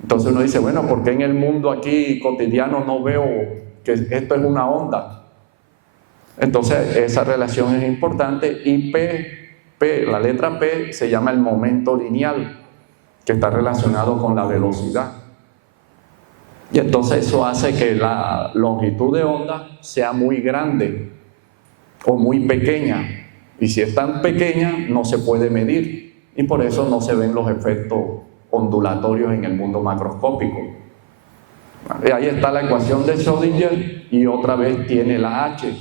Entonces uno dice, bueno, ¿por qué en el mundo aquí cotidiano no veo que esto es una onda? Entonces esa relación es importante y la letra P se llama el momento lineal, que está relacionado con la velocidad. Y entonces eso hace que la longitud de onda sea muy grande o muy pequeña. Y si es tan pequeña, no se puede medir. Y por eso no se ven los efectos ondulatorios en el mundo macroscópico. Y ahí está la ecuación de Schrödinger y otra vez tiene la H.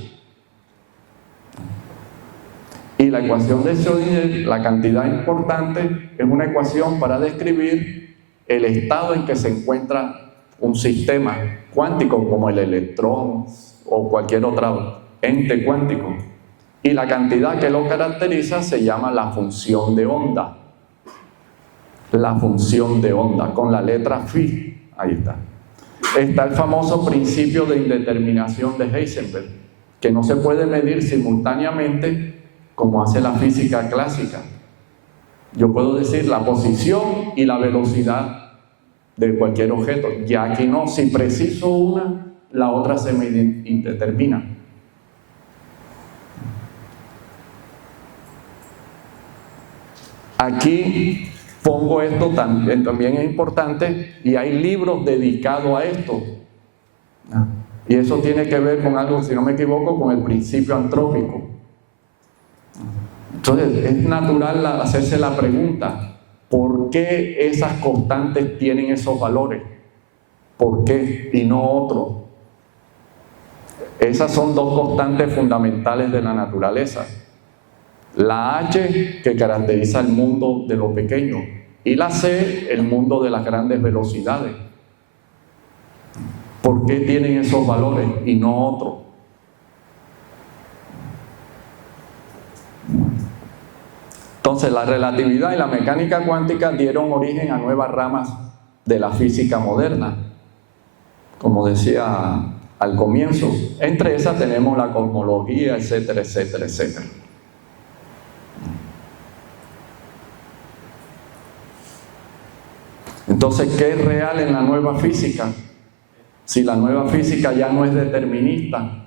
Y la ecuación de Schrödinger, la cantidad importante, es una ecuación para describir el estado en que se encuentra un sistema cuántico como el electrón o cualquier otro ente cuántico. Y la cantidad que lo caracteriza se llama la función de onda. La función de onda, con la letra phi, ahí está. Está el famoso principio de indeterminación de Heisenberg, que no se puede medir simultáneamente como hace la física clásica. Yo puedo decir la posición y la velocidad de cualquier objeto. Ya aquí no, si preciso una, la otra se me indetermina. Aquí pongo esto también es importante y hay libros dedicados a esto. Y eso tiene que ver con algo, si no me equivoco, con el principio antrópico. Entonces es natural hacerse la pregunta, ¿por qué esas constantes tienen esos valores? ¿Por qué? Y no otros. Esas son dos constantes fundamentales de la naturaleza. La H, que caracteriza el mundo de lo pequeño, y la C, el mundo de las grandes velocidades. ¿Por qué tienen esos valores y no otros? Entonces, la relatividad y la mecánica cuántica dieron origen a nuevas ramas de la física moderna, como decía al comienzo. Entre esas tenemos la cosmología, etcétera, etcétera, etcétera. Entonces, ¿qué es real en la nueva física? Si la nueva física ya no es determinista,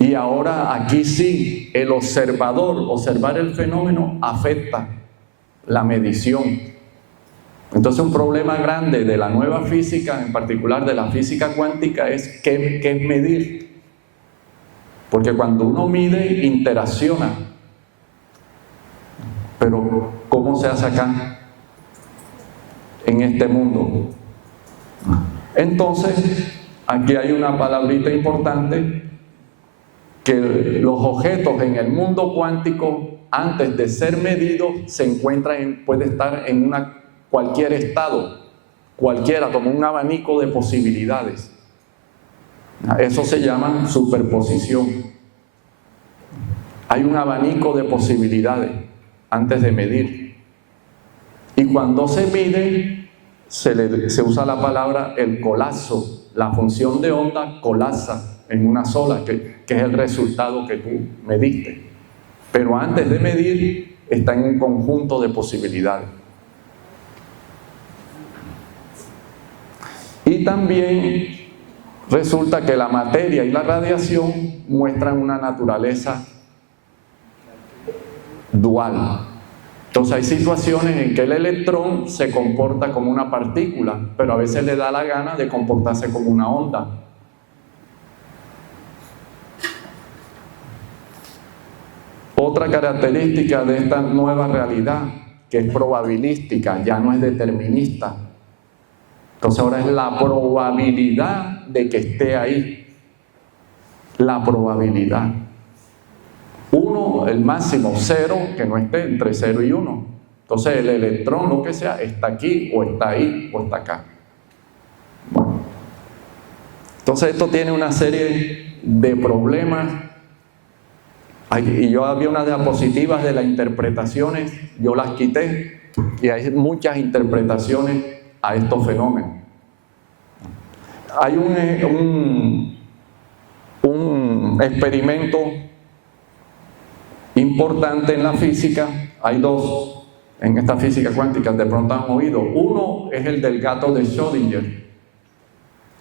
y ahora aquí sí, el observar el fenómeno afecta la medición. Entonces un problema grande de la nueva física, en particular de la física cuántica, es qué es medir. Porque cuando uno mide, interacciona. Pero ¿cómo se hace acá? En este mundo. Entonces, aquí hay una palabrita importante, que los objetos en el mundo cuántico, antes de ser medidos, se encuentran puede estar en cualquier estado, cualquiera, como un abanico de posibilidades. Eso se llama superposición. Hay un abanico de posibilidades antes de medir. Y cuando se mide, se usa la palabra el colapso. La función de onda colapsa en una sola, que es el resultado que tú mediste. Pero antes de medir, está en un conjunto de posibilidades. Y también resulta que la materia y la radiación muestran una naturaleza dual. Entonces hay situaciones en que el electrón se comporta como una partícula, pero a veces le da la gana de comportarse como una onda. Otra característica de esta nueva realidad, que es probabilística, ya no es determinista. Entonces ahora es la probabilidad de que esté ahí. la probabilidad. 1, el máximo, 0, que no esté entre 0 y 1. Entonces el electrón, lo que sea, está aquí, o está ahí, o está acá. Bueno. Entonces esto tiene una serie de problemas. Y yo había unas diapositivas de las interpretaciones, yo las quité, y hay muchas interpretaciones a estos fenómenos. Hay un experimento importante en la física, hay dos en esta física cuántica, de pronto han oído. Uno es el del gato de Schrödinger,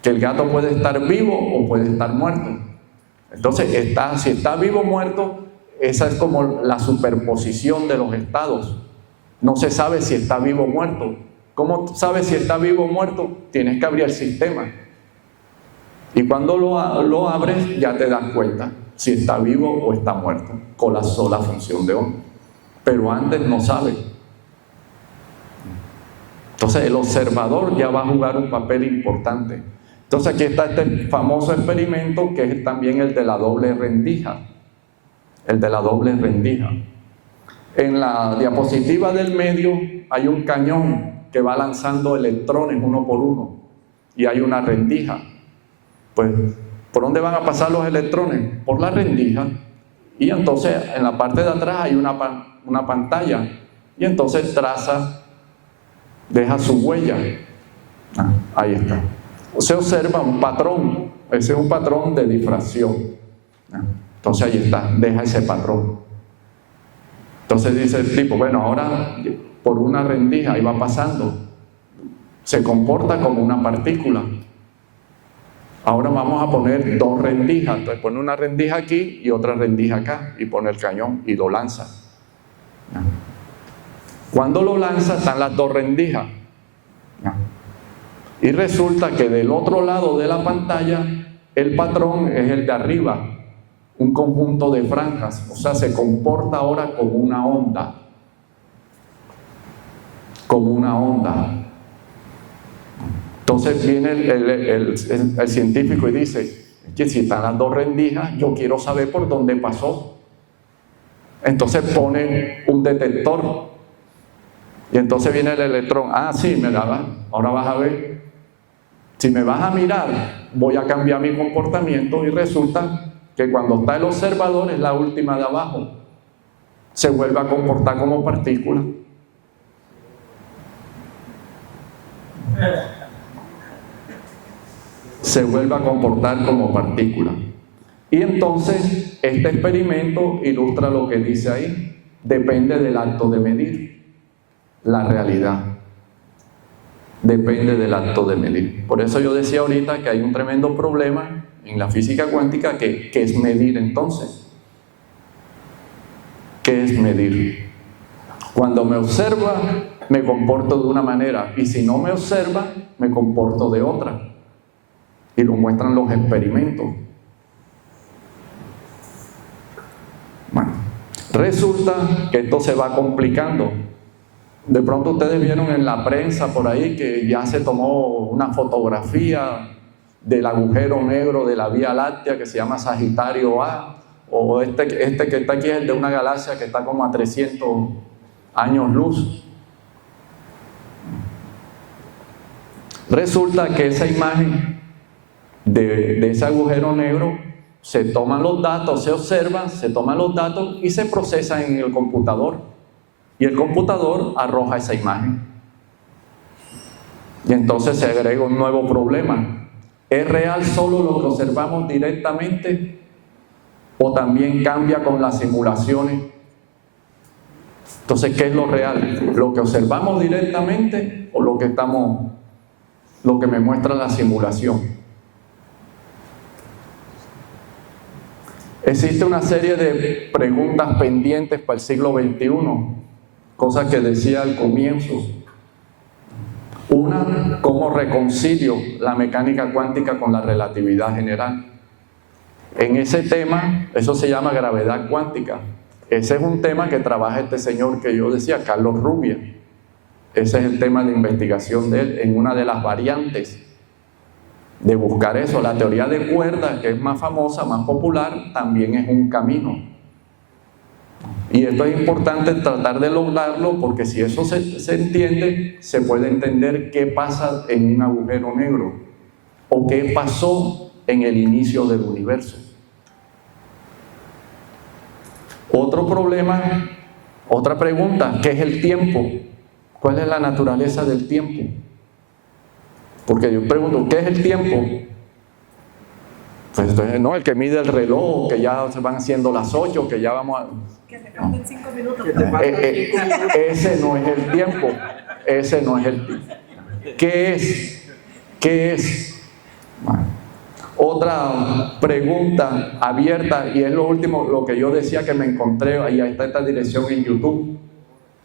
que el gato puede estar vivo o puede estar muerto. Entonces, si está vivo o muerto, esa es como la superposición de los estados. No se sabe si está vivo o muerto. ¿Cómo sabes si está vivo o muerto? Tienes que abrir el sistema. Y cuando lo abres, ya te das cuenta si está vivo o está muerto, con la sola función de onda. Pero antes no sabe. Entonces el observador ya va a jugar un papel importante. Entonces aquí está este famoso experimento, que es también el de la doble rendija. El de la doble rendija. En la diapositiva del medio hay un cañón que va lanzando electrones uno por uno, y hay una rendija. Pues, ¿por dónde van a pasar los electrones? Por la rendija. Y entonces en la parte de atrás hay una pantalla, y entonces deja su huella. Ahí está. Se observa un patrón. Ese es un patrón de difracción. Entonces ahí está, deja ese patrón. Entonces dice el tipo, bueno, ahora por una rendija ahí va pasando, se comporta como una partícula. Ahora vamos a poner dos rendijas. Entonces pone una rendija aquí y otra rendija acá, y pone el cañón y lo lanza. Cuando lo lanza están las dos rendijas. Y resulta que del otro lado de la pantalla el patrón es el de arriba, un conjunto de franjas. O sea, se comporta ahora como una onda. Como una onda. Entonces viene el científico y dice, que si están las dos rendijas, yo quiero saber por dónde pasó. Entonces pone un detector. Y entonces viene el electrón. Sí, ahora vas a ver. Si me vas a mirar, voy a cambiar mi comportamiento, y resulta que cuando está el observador, es la última de abajo, se vuelve a comportar como partícula. Se vuelve a comportar como partícula. Y entonces este experimento ilustra lo que dice ahí. Depende del acto de medir la realidad. Depende del acto de medir. Por eso yo decía ahorita que hay un tremendo problema en la física cuántica, que es medir entonces. ¿Qué es medir? Cuando me observa, me comporto de una manera, y si no me observa, me comporto de otra. Y lo muestran los experimentos. Bueno, resulta que esto se va complicando. De pronto ustedes vieron en la prensa por ahí que ya se tomó una fotografía del agujero negro de la Vía Láctea, que se llama Sagitario A, o este que está aquí es el de una galaxia que está como a 300 años luz. Resulta que esa imagen de ese agujero negro, se toman los datos, se observan, se toman los datos y se procesan en el computador. Y el computador arroja esa imagen. Y entonces se agrega un nuevo problema. ¿Es real solo lo que observamos directamente, o también cambia con las simulaciones? Entonces, ¿qué es lo real? ¿Lo que observamos directamente o lo que me muestra la simulación? Existe una serie de preguntas pendientes para el siglo XXI, cosas que decía al comienzo. Una, ¿cómo reconcilio la mecánica cuántica con la relatividad general? En ese tema, eso se llama gravedad cuántica. Ese es un tema que trabaja este señor que yo decía, Carlos Rubia. Ese es el tema de investigación de él en una de las variantes. de buscar eso. La teoría de cuerdas, que es más famosa, más popular, también es un camino. Y esto es importante tratar de lograrlo, porque si eso se entiende, se puede entender qué pasa en un agujero negro o qué pasó en el inicio del universo. Otro problema, otra pregunta, ¿qué es el tiempo? ¿Cuál es la naturaleza del tiempo? Porque yo pregunto, ¿qué es el tiempo? Pues entonces, no, el que mide el reloj, que ya se van haciendo las 8, que ya vamos a... Que te falten 5 minutos. Ese no es el tiempo, ese no es el tiempo. ¿Qué es? ¿Qué es? Bueno, otra pregunta abierta, y es lo último, lo que yo decía que me encontré, ahí está esta dirección en YouTube.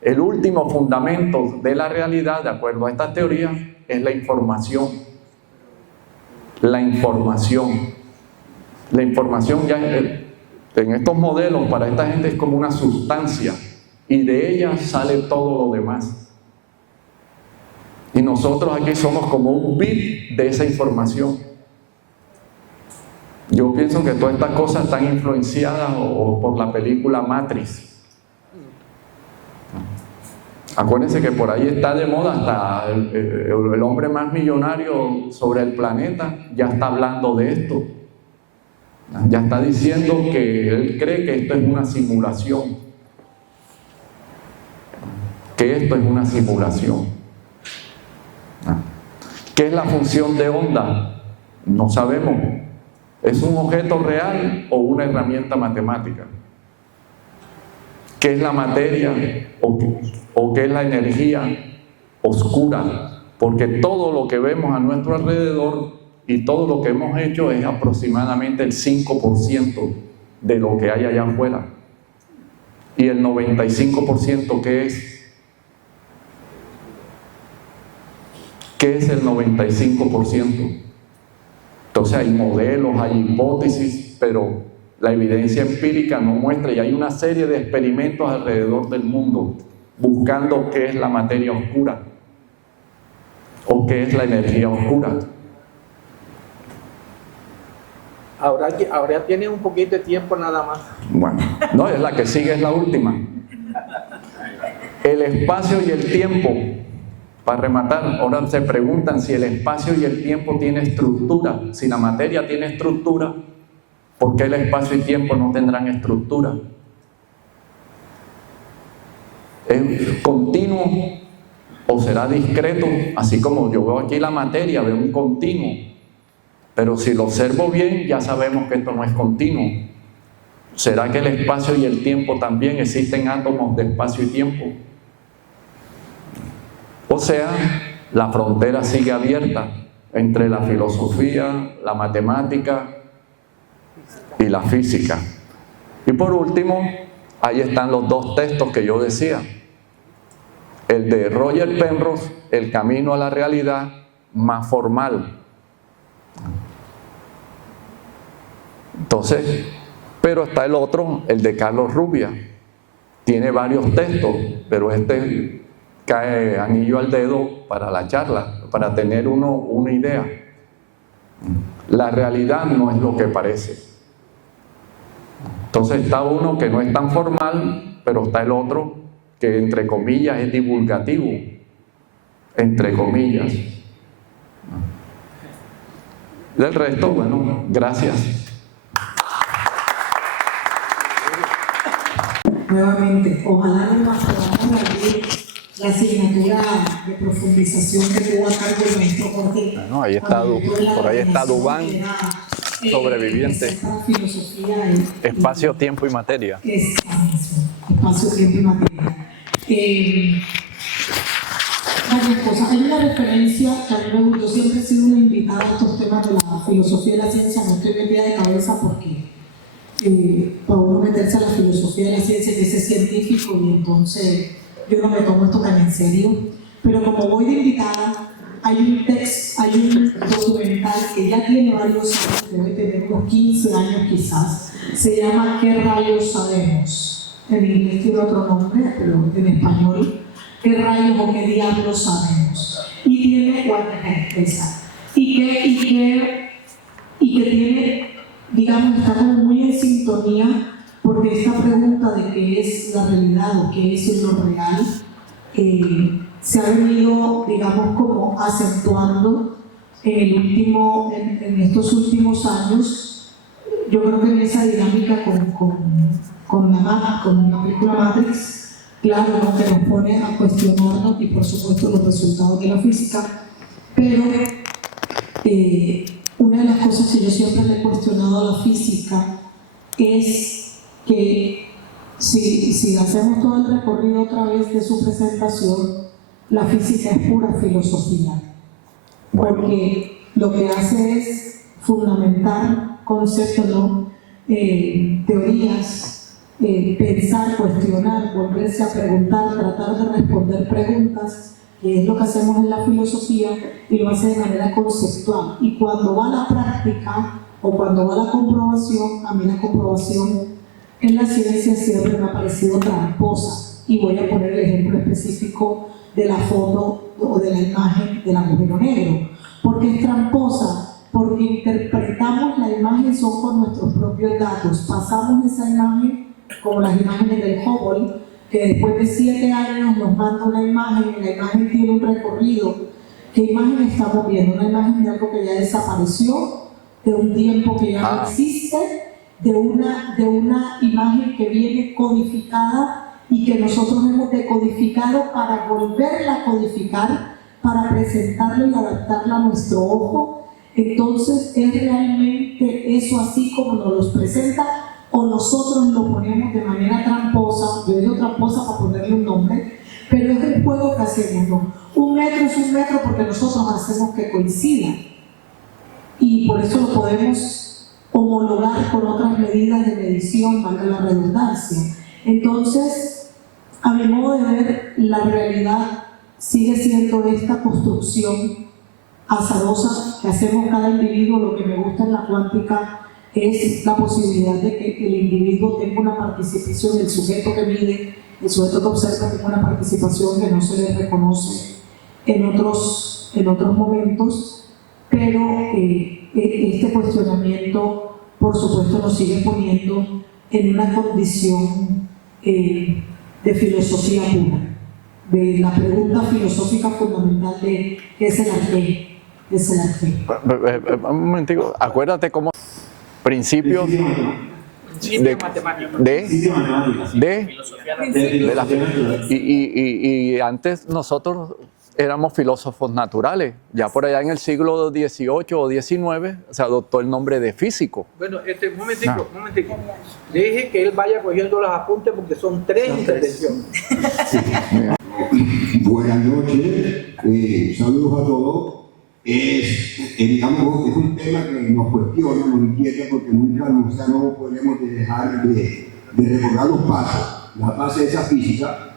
El último fundamento de la realidad, de acuerdo a esta teoría, es la información. La información. La información ya en estos modelos para esta gente es como una sustancia, y de ella sale todo lo demás. Y nosotros aquí somos como un bit de esa información. Yo pienso que todas estas cosas están influenciadas o por la película Matrix. Acuérdense que por ahí está de moda, hasta el hombre más millonario sobre el planeta ya está hablando de esto. Ya está diciendo que él cree que esto es una simulación. Que esto es una simulación. ¿Qué es la función de onda? No sabemos. ¿Es un objeto real o una herramienta matemática? ¿Qué es la materia o qué es la energía oscura? Porque todo lo que vemos a nuestro alrededor y todo lo que hemos hecho es aproximadamente el 5% de lo que hay allá afuera. Y el 95%, ¿qué es? ¿Qué es el 95%? Entonces hay modelos, hay hipótesis, pero la evidencia empírica no muestra, y hay una serie de experimentos alrededor del mundo buscando qué es la materia oscura o qué es la energía oscura. Ahora tiene un poquito de tiempo nada más. Bueno, no, es la que sigue, es la última. El espacio y el tiempo, para rematar, ahora se preguntan si el espacio y el tiempo tienen estructura. Si la materia tiene estructura, ¿por qué el espacio y tiempo no tendrán estructura? ¿Es continuo o será discreto? Así como yo veo aquí la materia, veo un continuo. Pero si lo observo bien, ya sabemos que esto no es continuo. ¿Será que el espacio y el tiempo también existen átomos de espacio y tiempo? O sea, la frontera sigue abierta entre la filosofía, la matemática y la física. Y por último, ahí están los dos textos que yo decía. El de Roger Penrose, El camino a la realidad, más formal. Entonces, pero está el otro, el de Carlos Rubia. Tiene varios textos, pero este cae anillo al dedo para la charla, para tener una idea. La realidad no es lo que parece. Entonces está uno que no es tan formal, pero está el otro que entre comillas es divulgativo, entre comillas. Del resto, bueno, gracias. Nuevamente, ojalá nos podamos abrir la asignatura de profundización que tuvo a cargo el maestro Jorge. Bueno, ahí está, por ahí está Dubán, sobreviviente. Espacio, tiempo y materia. Espacio, tiempo y materia. Varias cosas. Hay una referencia que a mí me gustó. Siempre he sido una invitada a estos temas de la filosofía y la ciencia. No estoy metida de cabeza porque para uno meterse a la filosofía y la ciencia, que es científico, y entonces yo no me tomo esto tan en serio. Pero como voy de invitada, hay un documental que ya tiene varios años, debe tener unos 15 años quizás. Se llama ¿Qué rayos sabemos? En inglés tiene otro nombre, pero en español, ¿qué rayos o qué diablos sabemos? Y tiene 4 esa. y que tiene, digamos, está como muy en sintonía, porque esta pregunta de qué es la realidad o qué es lo real se ha venido, digamos, como acentuando en estos últimos años. Yo creo que en esa dinámica con la película Matrix, claro, ¿no?, que nos pone a cuestionarnos y por supuesto los resultados de la física, pero una de las cosas que yo siempre le he cuestionado a la física es que si hacemos todo el recorrido otra vez de su presentación, la física es pura filosofía, porque lo que hace es fundamentar conceptos, ¿no?, teorías, pensar, cuestionar, volverse a preguntar, tratar de responder preguntas, que es lo que hacemos en la filosofía, y lo hace de manera conceptual. Y cuando va a la práctica o cuando va a la comprobación, a mí la comprobación en la ciencia siempre me ha parecido tramposa. Y voy a poner el ejemplo específico de la foto o de la imagen del agujero negro. ¿Por qué es tramposa? Porque interpretamos la imagen son con nuestros propios datos. Pasamos esa imagen, como las imágenes del Hubble, que después de 7 años nos manda una imagen y la imagen tiene un recorrido. ¿Qué imagen estamos viendo? Una imagen de algo que ya desapareció, de un tiempo que ya no existe, de una imagen que viene codificada y que nosotros hemos decodificado para volverla a codificar, para presentarla y adaptarla a nuestro ojo. Entonces, ¿es realmente eso así como nos los presenta? O nosotros lo ponemos de manera tramposa, yo digo tramposa para ponerle un nombre, pero es el juego que hacemos, ¿no? 1 metro es 1 metro porque nosotros hacemos que coincidan, y por eso lo podemos homologar con otras medidas de medición, valga la redundancia. Entonces, a mi modo de ver, la realidad sigue siendo esta construcción azarosa que hacemos cada individuo. Lo que me gusta en la cuántica es la posibilidad de que el individuo tenga una participación, el sujeto que mide, el sujeto que observa, tenga una participación que no se le reconoce en otros momentos, pero este cuestionamiento, por supuesto, nos sigue poniendo en una condición de filosofía pura, de la pregunta filosófica fundamental de ¿qué es el arte? ¿Qué es el arte? Un momentico, acuérdate cómo principios de la y antes nosotros éramos filósofos naturales. Ya por allá en el siglo XVIII o XIX se adoptó el nombre de físico. Bueno, un momentico. Deje que él vaya cogiendo los apuntes porque son 3 intervenciones. Buenas noches, saludos a todos. Digamos, es un tema que nos cuestiona, nos inquieta, porque nunca no podemos dejar de recordar los pasos, la base de esa física.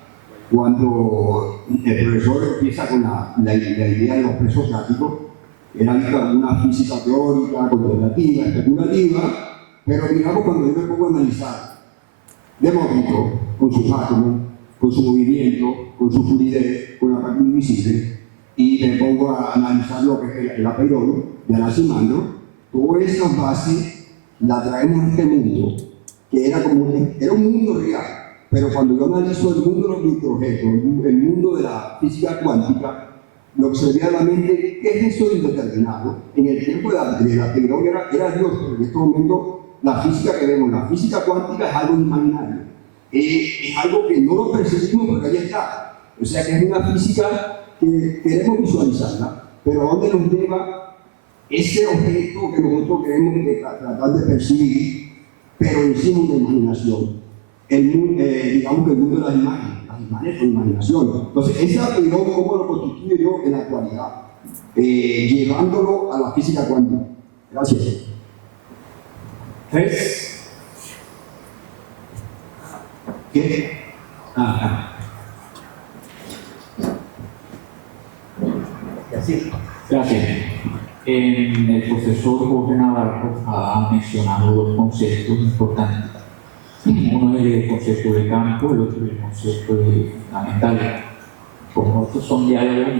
Cuando el profesor empieza con la idea de los presocráticos, era una física teórica, contemplativa, especulativa, pero digamos, cuando yo me pongo a analizar Demócrito con sus átomos, con su movimiento, con su fluidez, con la parte invisible, y me pongo a analizar lo que es el apeiron de Anaximandro, todas esas bases las traemos a este mundo, que era un mundo real. Pero cuando yo analizo el mundo de los microobjetos, el mundo de la física cuántica, lo que se me viene a la mente, ¿qué es eso indeterminado? En el tiempo de la Apeiron era Dios, pero en este momento la física que vemos, la física cuántica es algo imaginario. Es algo que no lo percibimos porque ahí está. O sea que es una física que queremos visualizarla, pero ¿a dónde nos lleva ese objeto que nosotros queremos tratar de percibir, pero encima de la imaginación? Digamos que el mundo de las imágenes son imaginación. Entonces, ese Apeiron, ¿cómo lo constituyo yo en la actualidad? Llevándolo a la física cuántica. Gracias. 3. ¿Qué? Gracias. El profesor Jorge Navarro ha mencionado 2 conceptos importantes. Uno es el concepto de campo, el otro es el concepto de fundamental. Como estos son diálogos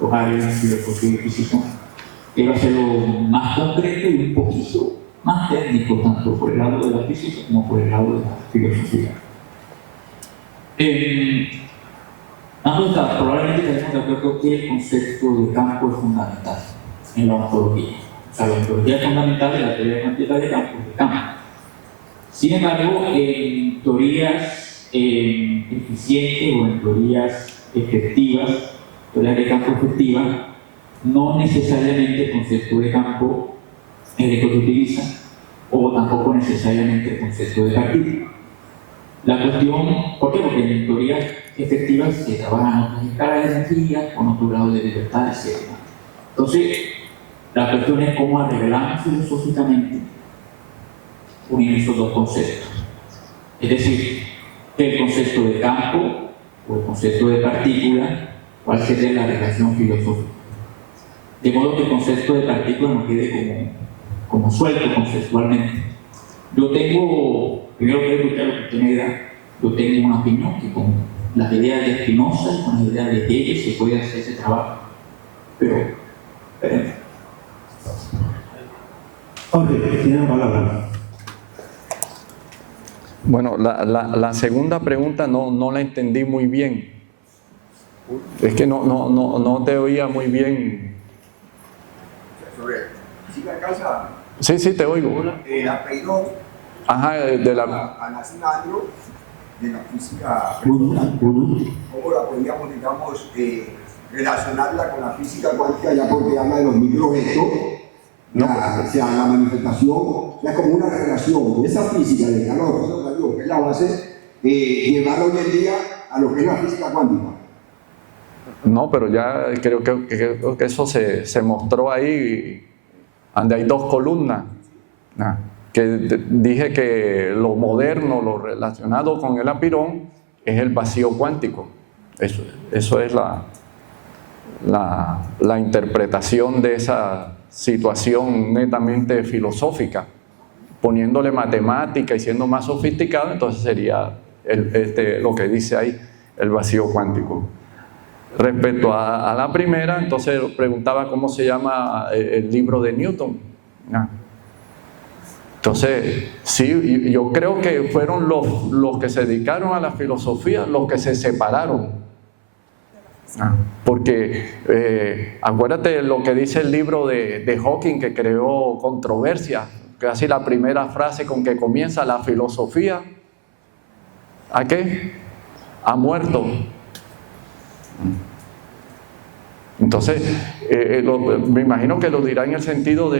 dos áreas, filosofía y física. Quiero hacerlo más concreto y un poquito más técnico, tanto por el lado de la física como por el lado de la filosofía. Probablemente estaremos de acuerdo que el concepto de campo es fundamental en la ontología. O sea, la ontología es fundamental de la teoría cuántica de campo. Sin embargo, en teorías eficientes o en teorías efectivas, teorías de campo efectivas, no necesariamente el concepto de campo es el que se utiliza, o tampoco necesariamente el concepto de partícula. La cuestión, ¿por qué? Porque en teorías efectivas se trabajan otras escalas de energía, con otro grado de libertad, etc. Entonces, la cuestión es cómo arreglamos filosóficamente unir esos dos conceptos. Es decir, el concepto de campo o el concepto de partícula, cuál sería la relación filosófica. De modo que el concepto de partícula no quede como suelto conceptualmente. Yo tengo, primero que escuchar lo que usted me dirá, yo tengo una opinión que con las ideas de Spinoza y con las ideas de Hegel se puede hacer ese trabajo. Pero, Jorge, tiene la palabra. Bueno, la segunda pregunta no la entendí muy bien. Es que no te oía muy bien. ¿Sí me alcanza? Sí, te oigo. La Peirón, Ajá, de la... Anaximandro, de la física, ¿cómo la podríamos, digamos, relacionarla con la física cuántica, ya porque habla de los microgestos? No. O sea, la manifestación, ya como una relación de esa física de Carlos, que es la base, llevarla hoy en día a lo que es la física cuántica. No, pero ya creo que eso se mostró ahí, donde hay dos columnas, que dije que lo moderno, lo relacionado con el apirón, es el vacío cuántico. Eso es la interpretación de esa situación netamente filosófica, poniéndole matemática y siendo más sofisticado, entonces sería lo que dice ahí, el vacío cuántico. Respecto a la primera, entonces preguntaba cómo se llama el libro de Newton. Entonces, sí, yo creo que fueron los que se dedicaron a la filosofía los que se separaron. Porque acuérdate lo que dice el libro de Hawking, que creó controversia, casi la primera frase con que comienza: la filosofía, ¿a qué? Ha muerto. Entonces, me imagino que lo dirá en el sentido no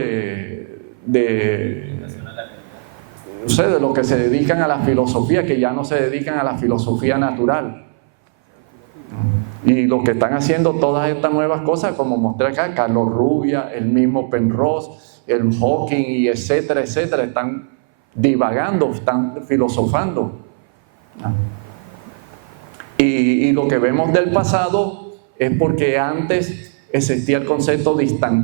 sé, de los que se dedican a la filosofía, que ya no se dedican a la filosofía natural. Y los que están haciendo todas estas nuevas cosas, como mostré acá, Carlos Rubia, el mismo Penrose, el Hawking y etcétera, etcétera, están divagando, están filosofando. Y lo que vemos del pasado es porque antes existía el concepto de instantáneo.